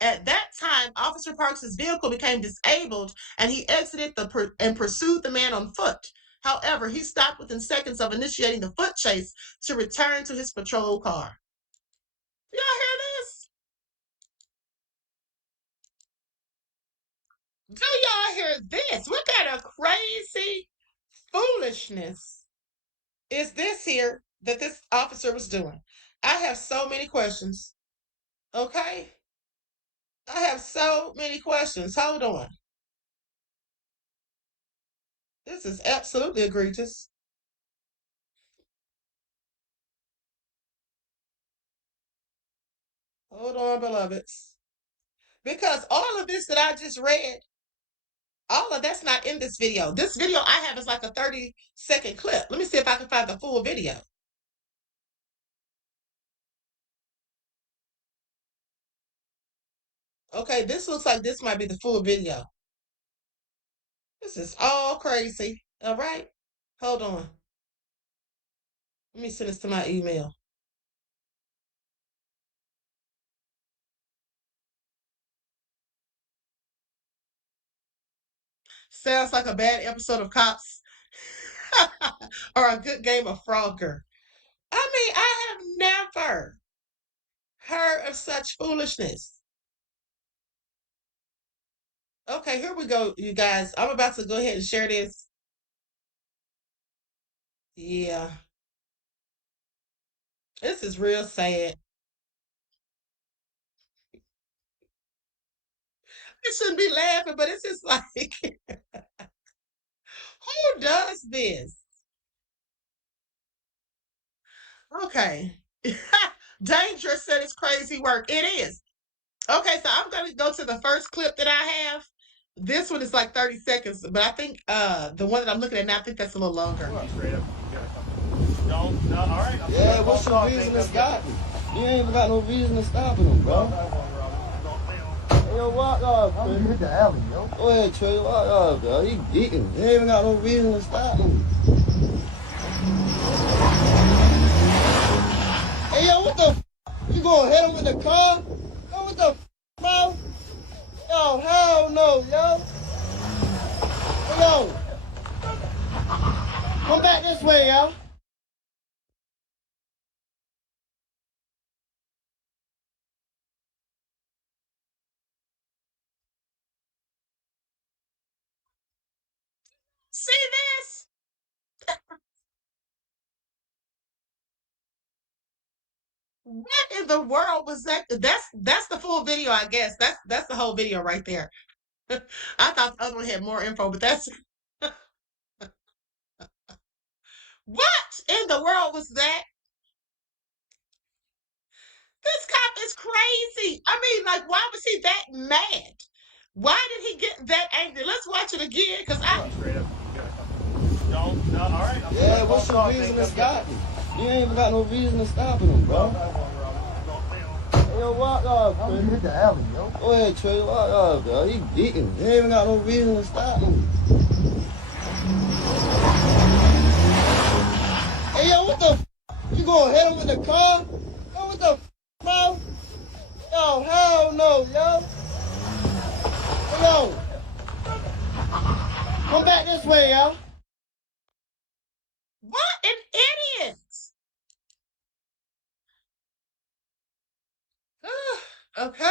At that time, Officer Parks' vehicle became disabled and he exited and pursued the man on foot. However, he stopped within seconds of initiating the foot chase to return to his patrol car. Y'all hear this? Do y'all hear this? What kind of crazy foolishness is this here that this officer was doing? I have so many questions. Okay? I have so many questions. Hold on. This is absolutely egregious. Hold on, beloveds. Because all of this that I just read, all of that's not in this video. This video I have is like a 30-second clip. Let me see if I can find the full video. Okay, this looks like this might be the full video. This is all crazy. All right. Hold on. Let me send this to my email. Sounds like a bad episode of Cops or a good game of Frogger. I mean, I have never heard of such foolishness. Okay, here we go, you guys. I'm about to go ahead and share this. Yeah. This is real sad. I shouldn't be laughing, but it's just like, who does this? Okay. Dangerous said it's crazy work. It is. Okay, so I'm going to go to the first clip that I have. This one is like 30 seconds, but I think the one that I'm looking at now, I think that's a little longer. No, all right. Yeah, what's your reason to stop me? You ain't even got no reason to stop him, bro. Hey, yo, walk off, man. You hit the alley, yo. Go ahead, Trey, walk off, bro. He beating. You ain't even got no reason to stop him. Hey, yo, what the f***? You gonna hit him with the car? Yo, what the f***, bro? Yo, hell no, yo. Hey, yo. Come back this way, yo. See this? What in the world was that? That's the full video, I guess. That's the whole video right there. I thought the other one had more info, but that's what in the world was that? This cop is crazy. I mean, like, why was he that mad? Why did he get that angry? Let's watch it again, because I. No, all right. Yeah, what's your reason to stop me? You ain't even got no reason to stop him, bro. Hey, yo, walk off, man. You hit the alley, yo. Go ahead, Trey, walk off, bro. He beating. You ain't even got no reason to stop him. Hey, yo, what the f***? You gonna hit him with the car? Yo, what the f***, bro? Yo, hell no, yo. Hey, yo. Come back this way, yo. What an idiot! Okay.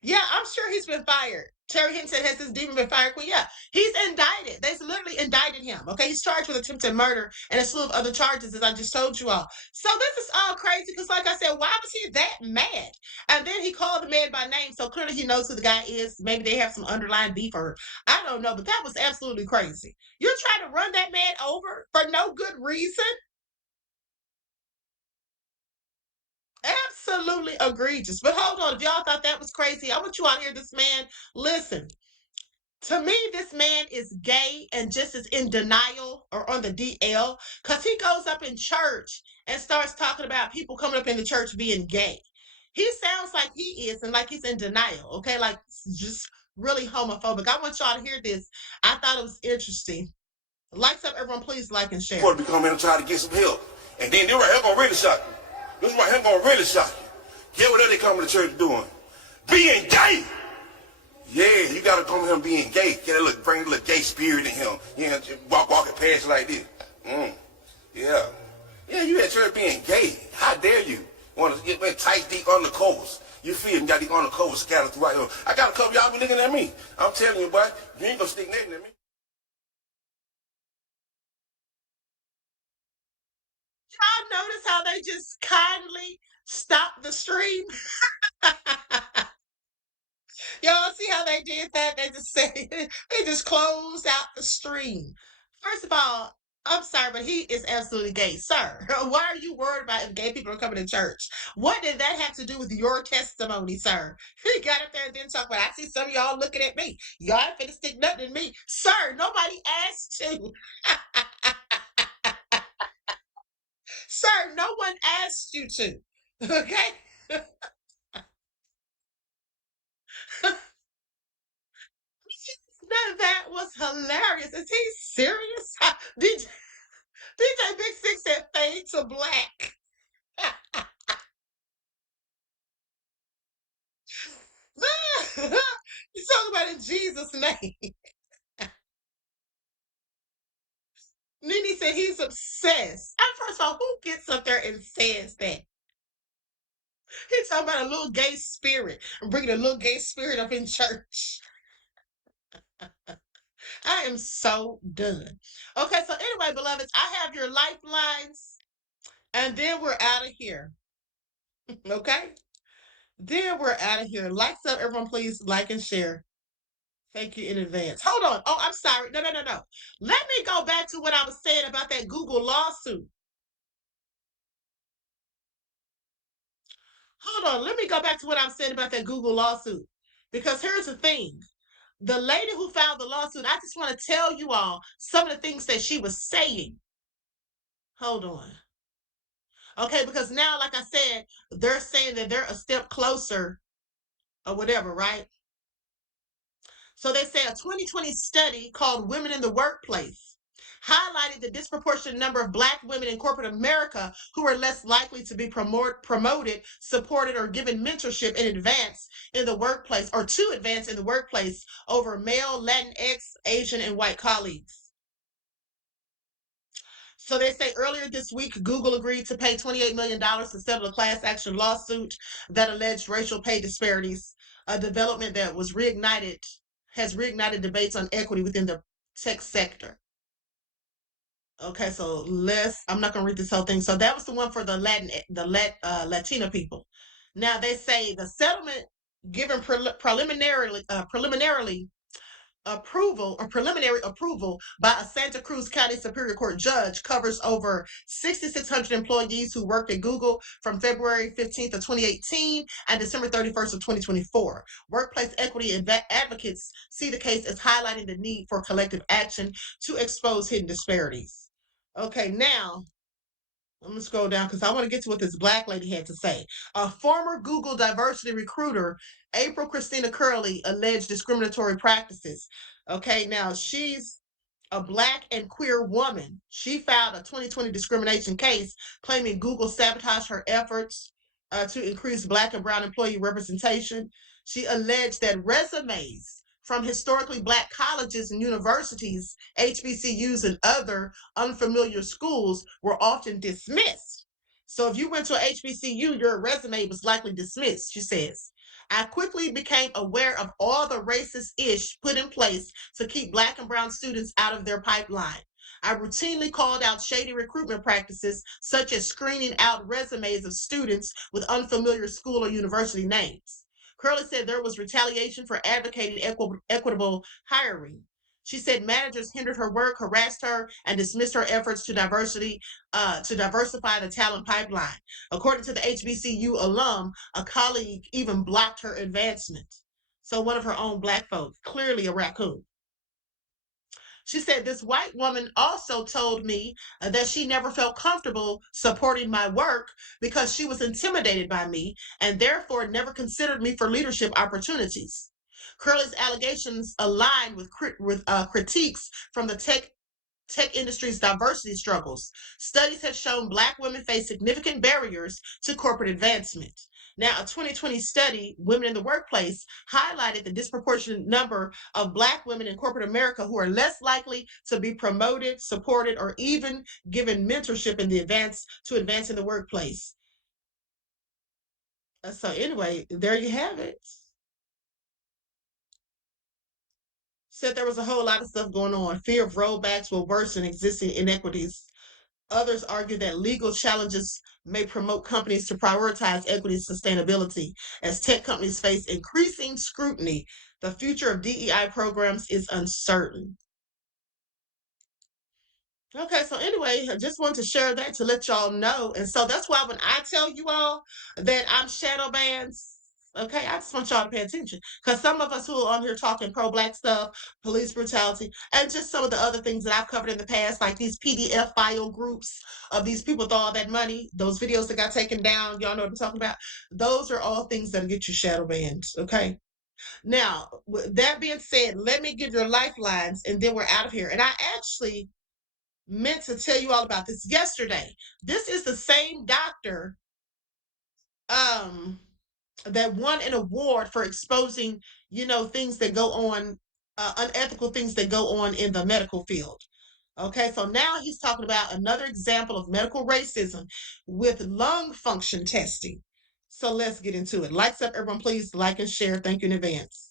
Yeah, I'm sure he's been fired. Terry Hinton has this demon been fired? Well, yeah, he's indicted. They literally indicted him. Okay, he's charged with attempted murder and a slew of other charges, as I just told you all. So this is all crazy because, like I said, why was he that mad? And then he called the man by name, so clearly he knows who the guy is. Maybe they have some underlying beef, or I don't know. But that was absolutely crazy. You're trying to run that man over for no good reason. Absolutely egregious. But hold on, if y'all thought that was crazy, I want you all to hear this man. Listen, to me, this man is gay and just as in denial or on the DL because he goes up in church and starts talking about people coming up in the church being gay. He sounds like he is and like he's in denial, okay? Like just really homophobic. I want y'all to hear this. I thought it was interesting. Lights up, everyone, please like and share. You want to come in and try to get some help. And then this right here gonna really shock you. This right here gonna really shock you. Get what they come to church doing? Being gay. Yeah, you gotta come here being gay. Bring a little gay spirit in him. You know, just walking past you like this. Yeah. Yeah, you at church being gay. How dare you? Want to get tight, deep undercovers. You feel me? Got these undercovers scattered throughout here. I got a couple y'all be looking at me. I'm telling you, boy, you ain't gonna stick nothing at me. Y'all notice how they just kindly stopped the stream? Y'all see how they did that? They just said they just closed out the stream. First of all, I'm sorry, but he is absolutely gay, sir. Why are you worried about if gay people are coming to church? What did that have to do with your testimony, sir? He got up there and didn't talk about it. I see some of y'all looking at me. Y'all ain't finna stick nothing in me. Sir, nobody asked you. Sir, no one asked you to. Okay? Now that was hilarious. Is he serious? DJ Big Six said fade to black. You talking about in Jesus' name. Nene said he's obsessed. First of all, who gets up there and says that? He's talking about a little gay spirit. I'm bringing a little gay spirit up in church. I am so done. Okay, so anyway, beloveds, I have your lifelines, and then we're out of here. Okay? Then we're out of here. Likes up, everyone, please like and share. Thank you in advance. Hold on. Oh, I'm sorry. No. Let me go back to what I was saying about that Google lawsuit. Hold on. Let me go back to what I was saying about that Google lawsuit. Because here's the thing. The lady who filed the lawsuit, I just want to tell you all some of the things that she was saying. Hold on. Okay, because now, like I said, they're saying that they're a step closer or whatever, right? So they say a 2020 study called Women in the Workplace highlighted the disproportionate number of Black women in corporate America who are less likely to be promoted, supported, or given mentorship in advance in the workplace or to advance in the workplace over male, Latinx, Asian, and white colleagues. So they say earlier this week, Google agreed to pay $28 million to settle a class action lawsuit that alleged racial pay disparities, a development that has reignited debates on equity within the tech sector. Okay, so I'm not going to read this whole thing. So that was the one for the Latino people. Now they say the settlement given preliminary approval by a Santa Cruz County Superior Court judge covers over 6,600 employees who worked at Google from February 15th of 2018 and December 31st of 2024. Workplace equity advocates see the case as highlighting the need for collective action to expose hidden disparities. Okay, now I'm going to scroll down because I want to get to what this Black lady had to say. A former Google diversity recruiter, April Christina Curley, alleged discriminatory practices. Okay, now she's a Black and queer woman. She filed a 2020 discrimination case claiming Google sabotaged her efforts to increase Black and brown employee representation. She alleged that resumes from historically Black colleges and universities, HBCUs, and other unfamiliar schools were often dismissed. So if you went to a HBCU, your resume was likely dismissed, she says. I quickly became aware of all the racist ish put in place to keep Black and brown students out of their pipeline. I routinely called out shady recruitment practices, such as screening out resumes of students with unfamiliar school or university names. Curley said there was retaliation for advocating equitable hiring. She said managers hindered her work, harassed her, and dismissed her efforts to diversify the talent pipeline. According to the HBCU alum, a colleague even blocked her advancement. So one of her own Black folks, clearly a raccoon. She said this white woman also told me that she never felt comfortable supporting my work because she was intimidated by me and therefore never considered me for leadership opportunities. Curley's allegations align with critiques from the tech industry's diversity struggles. Studies have shown Black women face significant barriers to corporate advancement. Now, a 2020 study, Women in the Workplace, highlighted the disproportionate number of Black women in corporate America who are less likely to be promoted, supported, or even given mentorship in the advance in the workplace. So anyway, there you have it. Said there was a whole lot of stuff going on. Fear of rollbacks will worsen existing inequities. Others argue that legal challenges may promote companies to prioritize equity and sustainability. As tech companies face increasing scrutiny, the future of DEI programs is uncertain. Okay, so anyway, I just wanted to share that to let y'all know. And so that's why when I tell you all that I'm shadow bans, okay, I just want y'all to pay attention. Because some of us who are on here talking pro-Black stuff, police brutality, and just some of the other things that I've covered in the past, like these PDF file groups of these people with all that money, those videos that got taken down, y'all know what I'm talking about. Those are all things that'll get you shadow banned, okay? Now, with that being said, let me give your lifelines and then we're out of here. And I actually meant to tell you all about this yesterday. This is the same doctor that won an award for exposing, things that go on, unethical things that go on in the medical field. Okay, so now he's talking about another example of medical racism with lung function testing. So let's get into it. Lights up, everyone, please like and share. Thank you in advance.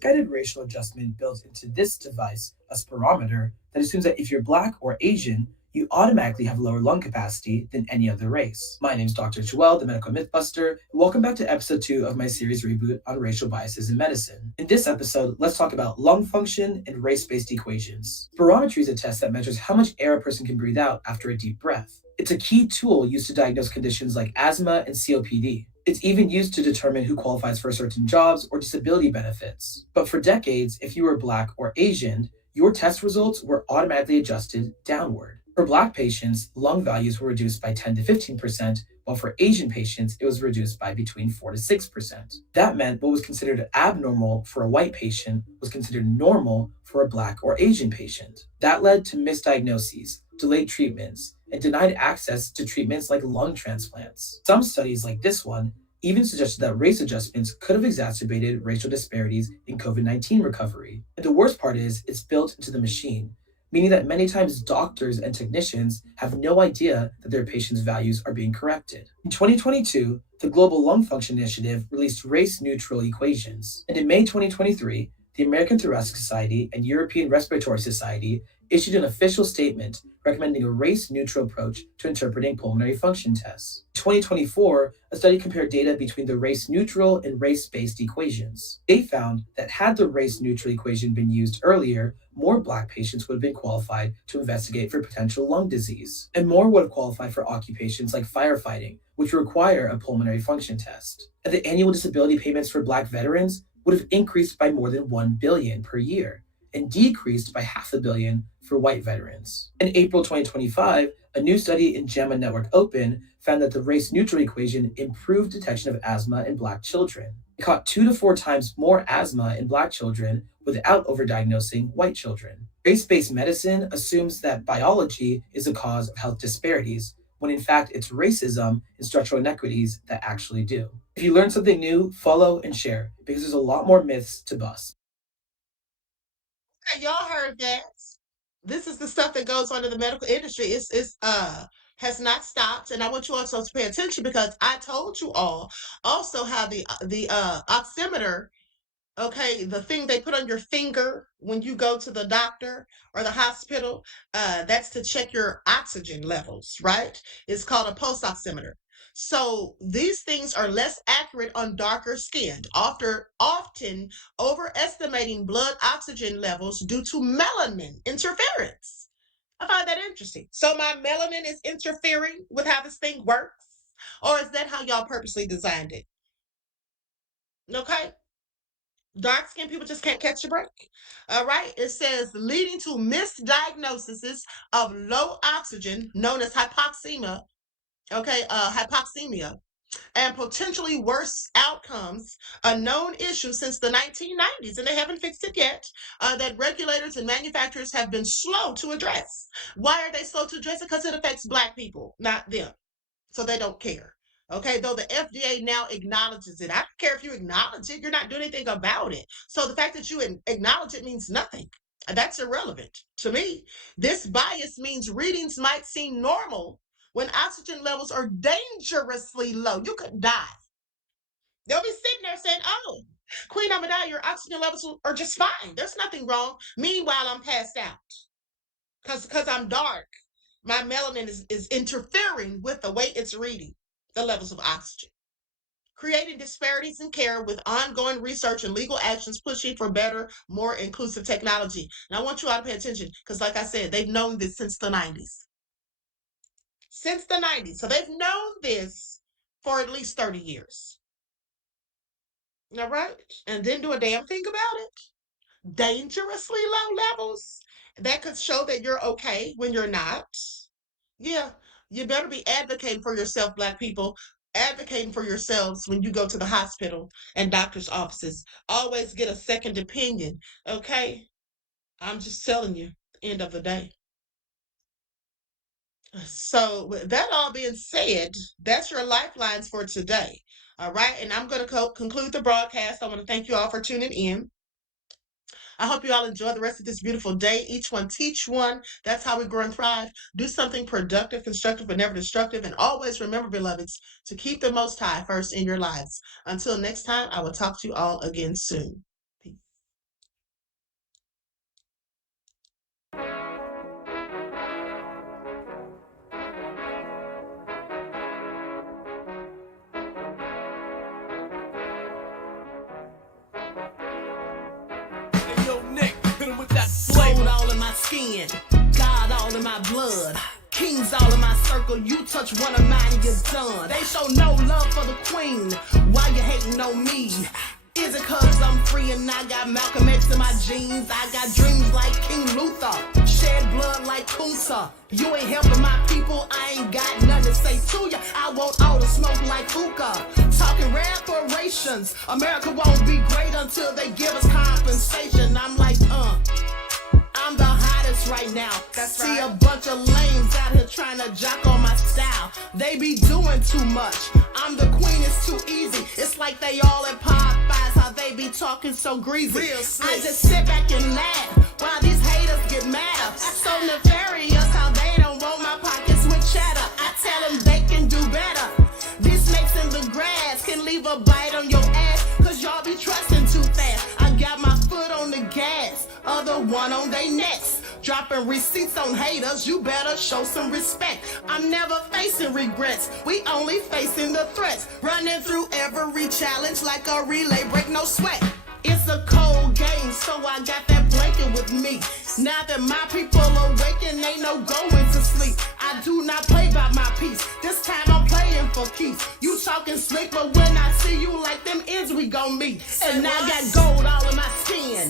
Guided racial adjustment built into this device, a spirometer, that assumes that if you're Black or Asian, you automatically have lower lung capacity than any other race. My name is Dr. Joel, the Medical Mythbuster, and welcome back to episode 2 of my series reboot on racial biases in medicine. In this episode, let's talk about lung function and race-based equations. Spirometry is a test that measures how much air a person can breathe out after a deep breath. It's a key tool used to diagnose conditions like asthma and COPD. It's even used to determine who qualifies for certain jobs or disability benefits. But for decades, if you were Black or Asian, your test results were automatically adjusted downward. For Black patients, lung values were reduced by 10 to 15%, while for Asian patients, it was reduced by between 4 to 6%. That meant what was considered abnormal for a white patient was considered normal for a Black or Asian patient. That led to misdiagnoses, delayed treatments, and denied access to treatments like lung transplants. Some studies, like this one, even suggested that race adjustments could have exacerbated racial disparities in COVID-19 recovery. And the worst part is, it's built into the machine, meaning that many times doctors and technicians have no idea that their patients' values are being corrected. In 2022, the Global Lung Function Initiative released race-neutral equations. And in May 2023, the American Thoracic Society and European Respiratory Society issued an official statement recommending a race-neutral approach to interpreting pulmonary function tests. In 2024, a study compared data between the race-neutral and race-based equations. They found that had the race-neutral equation been used earlier, more Black patients would have been qualified to investigate for potential lung disease, and more would have qualified for occupations like firefighting, which require a pulmonary function test. And the annual disability payments for Black veterans would have increased by more than $1 billion per year, and decreased by $500 million for white veterans. In April 2025, a new study in JAMA Network Open found that the race-neutral equation improved detection of asthma in Black children. It caught 2 to 4 times more asthma in Black children without overdiagnosing white children. Race-based medicine assumes that biology is the cause of health disparities, when in fact it's racism and structural inequities that actually do. If you learned something new, follow and share, because there's a lot more myths to bust. Okay, y'all heard that. This is the stuff that goes on in the medical industry. It's has not stopped, and I want you also to pay attention because I told you all also how the oximeter, okay, the thing they put on your finger when you go to the doctor or the hospital, that's to check your oxygen levels, right? It's called a pulse oximeter. So these things are less accurate on darker skin, often overestimating blood oxygen levels due to melanin interference. I find that interesting. So my melanin is interfering with how this thing works? Or is that how y'all purposely designed it? Okay. Dark skinned people just can't catch a break. All right. It says leading to misdiagnoses of low oxygen, known as hypoxemia. Okay, hypoxemia. and potentially worse outcomes, a known issue since the 1990s, and they haven't fixed it yet, that regulators and manufacturers have been slow to address. Why are they slow to address it? Because it affects Black people, not them. So they don't care. Okay, though the FDA now acknowledges it. I don't care if you acknowledge it, you're not doing anything about it. So the fact that you acknowledge it means nothing. That's irrelevant to me. This bias means readings might seem normal when oxygen levels are dangerously low. You could die. They'll be sitting there saying, oh, Queen Ahmadiyyah, your oxygen levels are just fine. There's nothing wrong. Meanwhile, I'm passed out because I'm dark. My melanin is interfering with the way it's reading the levels of oxygen, creating disparities in care with ongoing research and legal actions pushing for better, more inclusive technology. And I want you all to pay attention because, like I said, they've known this since the 90s. Since the 90s. So they've known this for at least 30 years. All right? And didn't do a damn thing about it. Dangerously low levels. That could show that you're okay when you're not. Yeah, you better be advocating for yourself, Black people. Advocating for yourselves when you go to the hospital and doctor's offices. Always get a second opinion, okay? I'm just telling you, end of the day. So with that all being said, that's your lifelines for today. All right, and I'm going to conclude the broadcast. I want to thank you all for tuning in. I hope you all enjoy the rest of this beautiful day. Each one teach one. That's how we grow and thrive. Do something productive, constructive, but never destructive. And always remember, beloveds, to keep the Most High first in your lives. Until next time, I will talk to you all again soon. Peace. Yo, Nick, hit him with that flavor. All in my skin, God all in my blood. Kings all in my circle, you touch one of mine and you're done. They show no love for the queen, why you hating on me? Is it cause I'm free and I got Malcolm X in my jeans? I got dreams like King Luther, shed blood like Kunsa. You ain't helping my people, I ain't got nothing to say to ya. I want all the smoke like hookah. Talking reparations, America won't be great until they give us compensation. I'm like, I'm the hottest right now. See a bunch of lames out here trying to jock on my style. They be doing too much. I'm the queen, it's too easy. It's like they all at Popeyes, how they be talking so greasy. I just sit back and laugh while these haters get mad. So nefarious how they don't roll my pockets with cheddar. I tell them they can do better. These snakes in the grass can leave a bite on your ass, cause y'all be trusting too fast. I got my foot on the gas, other one on they necks. Dropping receipts on haters, you better show some respect. I'm never facing regrets, we only facing the threats. Running through every challenge like a relay, break no sweat. It's a cold game, so I got that blanket with me. Now that my people awaken, ain't no going to sleep. I do not play by my piece, this time I'm playing for keeps. You talking slick, but when I see you like them ends, we gon' meet. And I got gold all in my skin,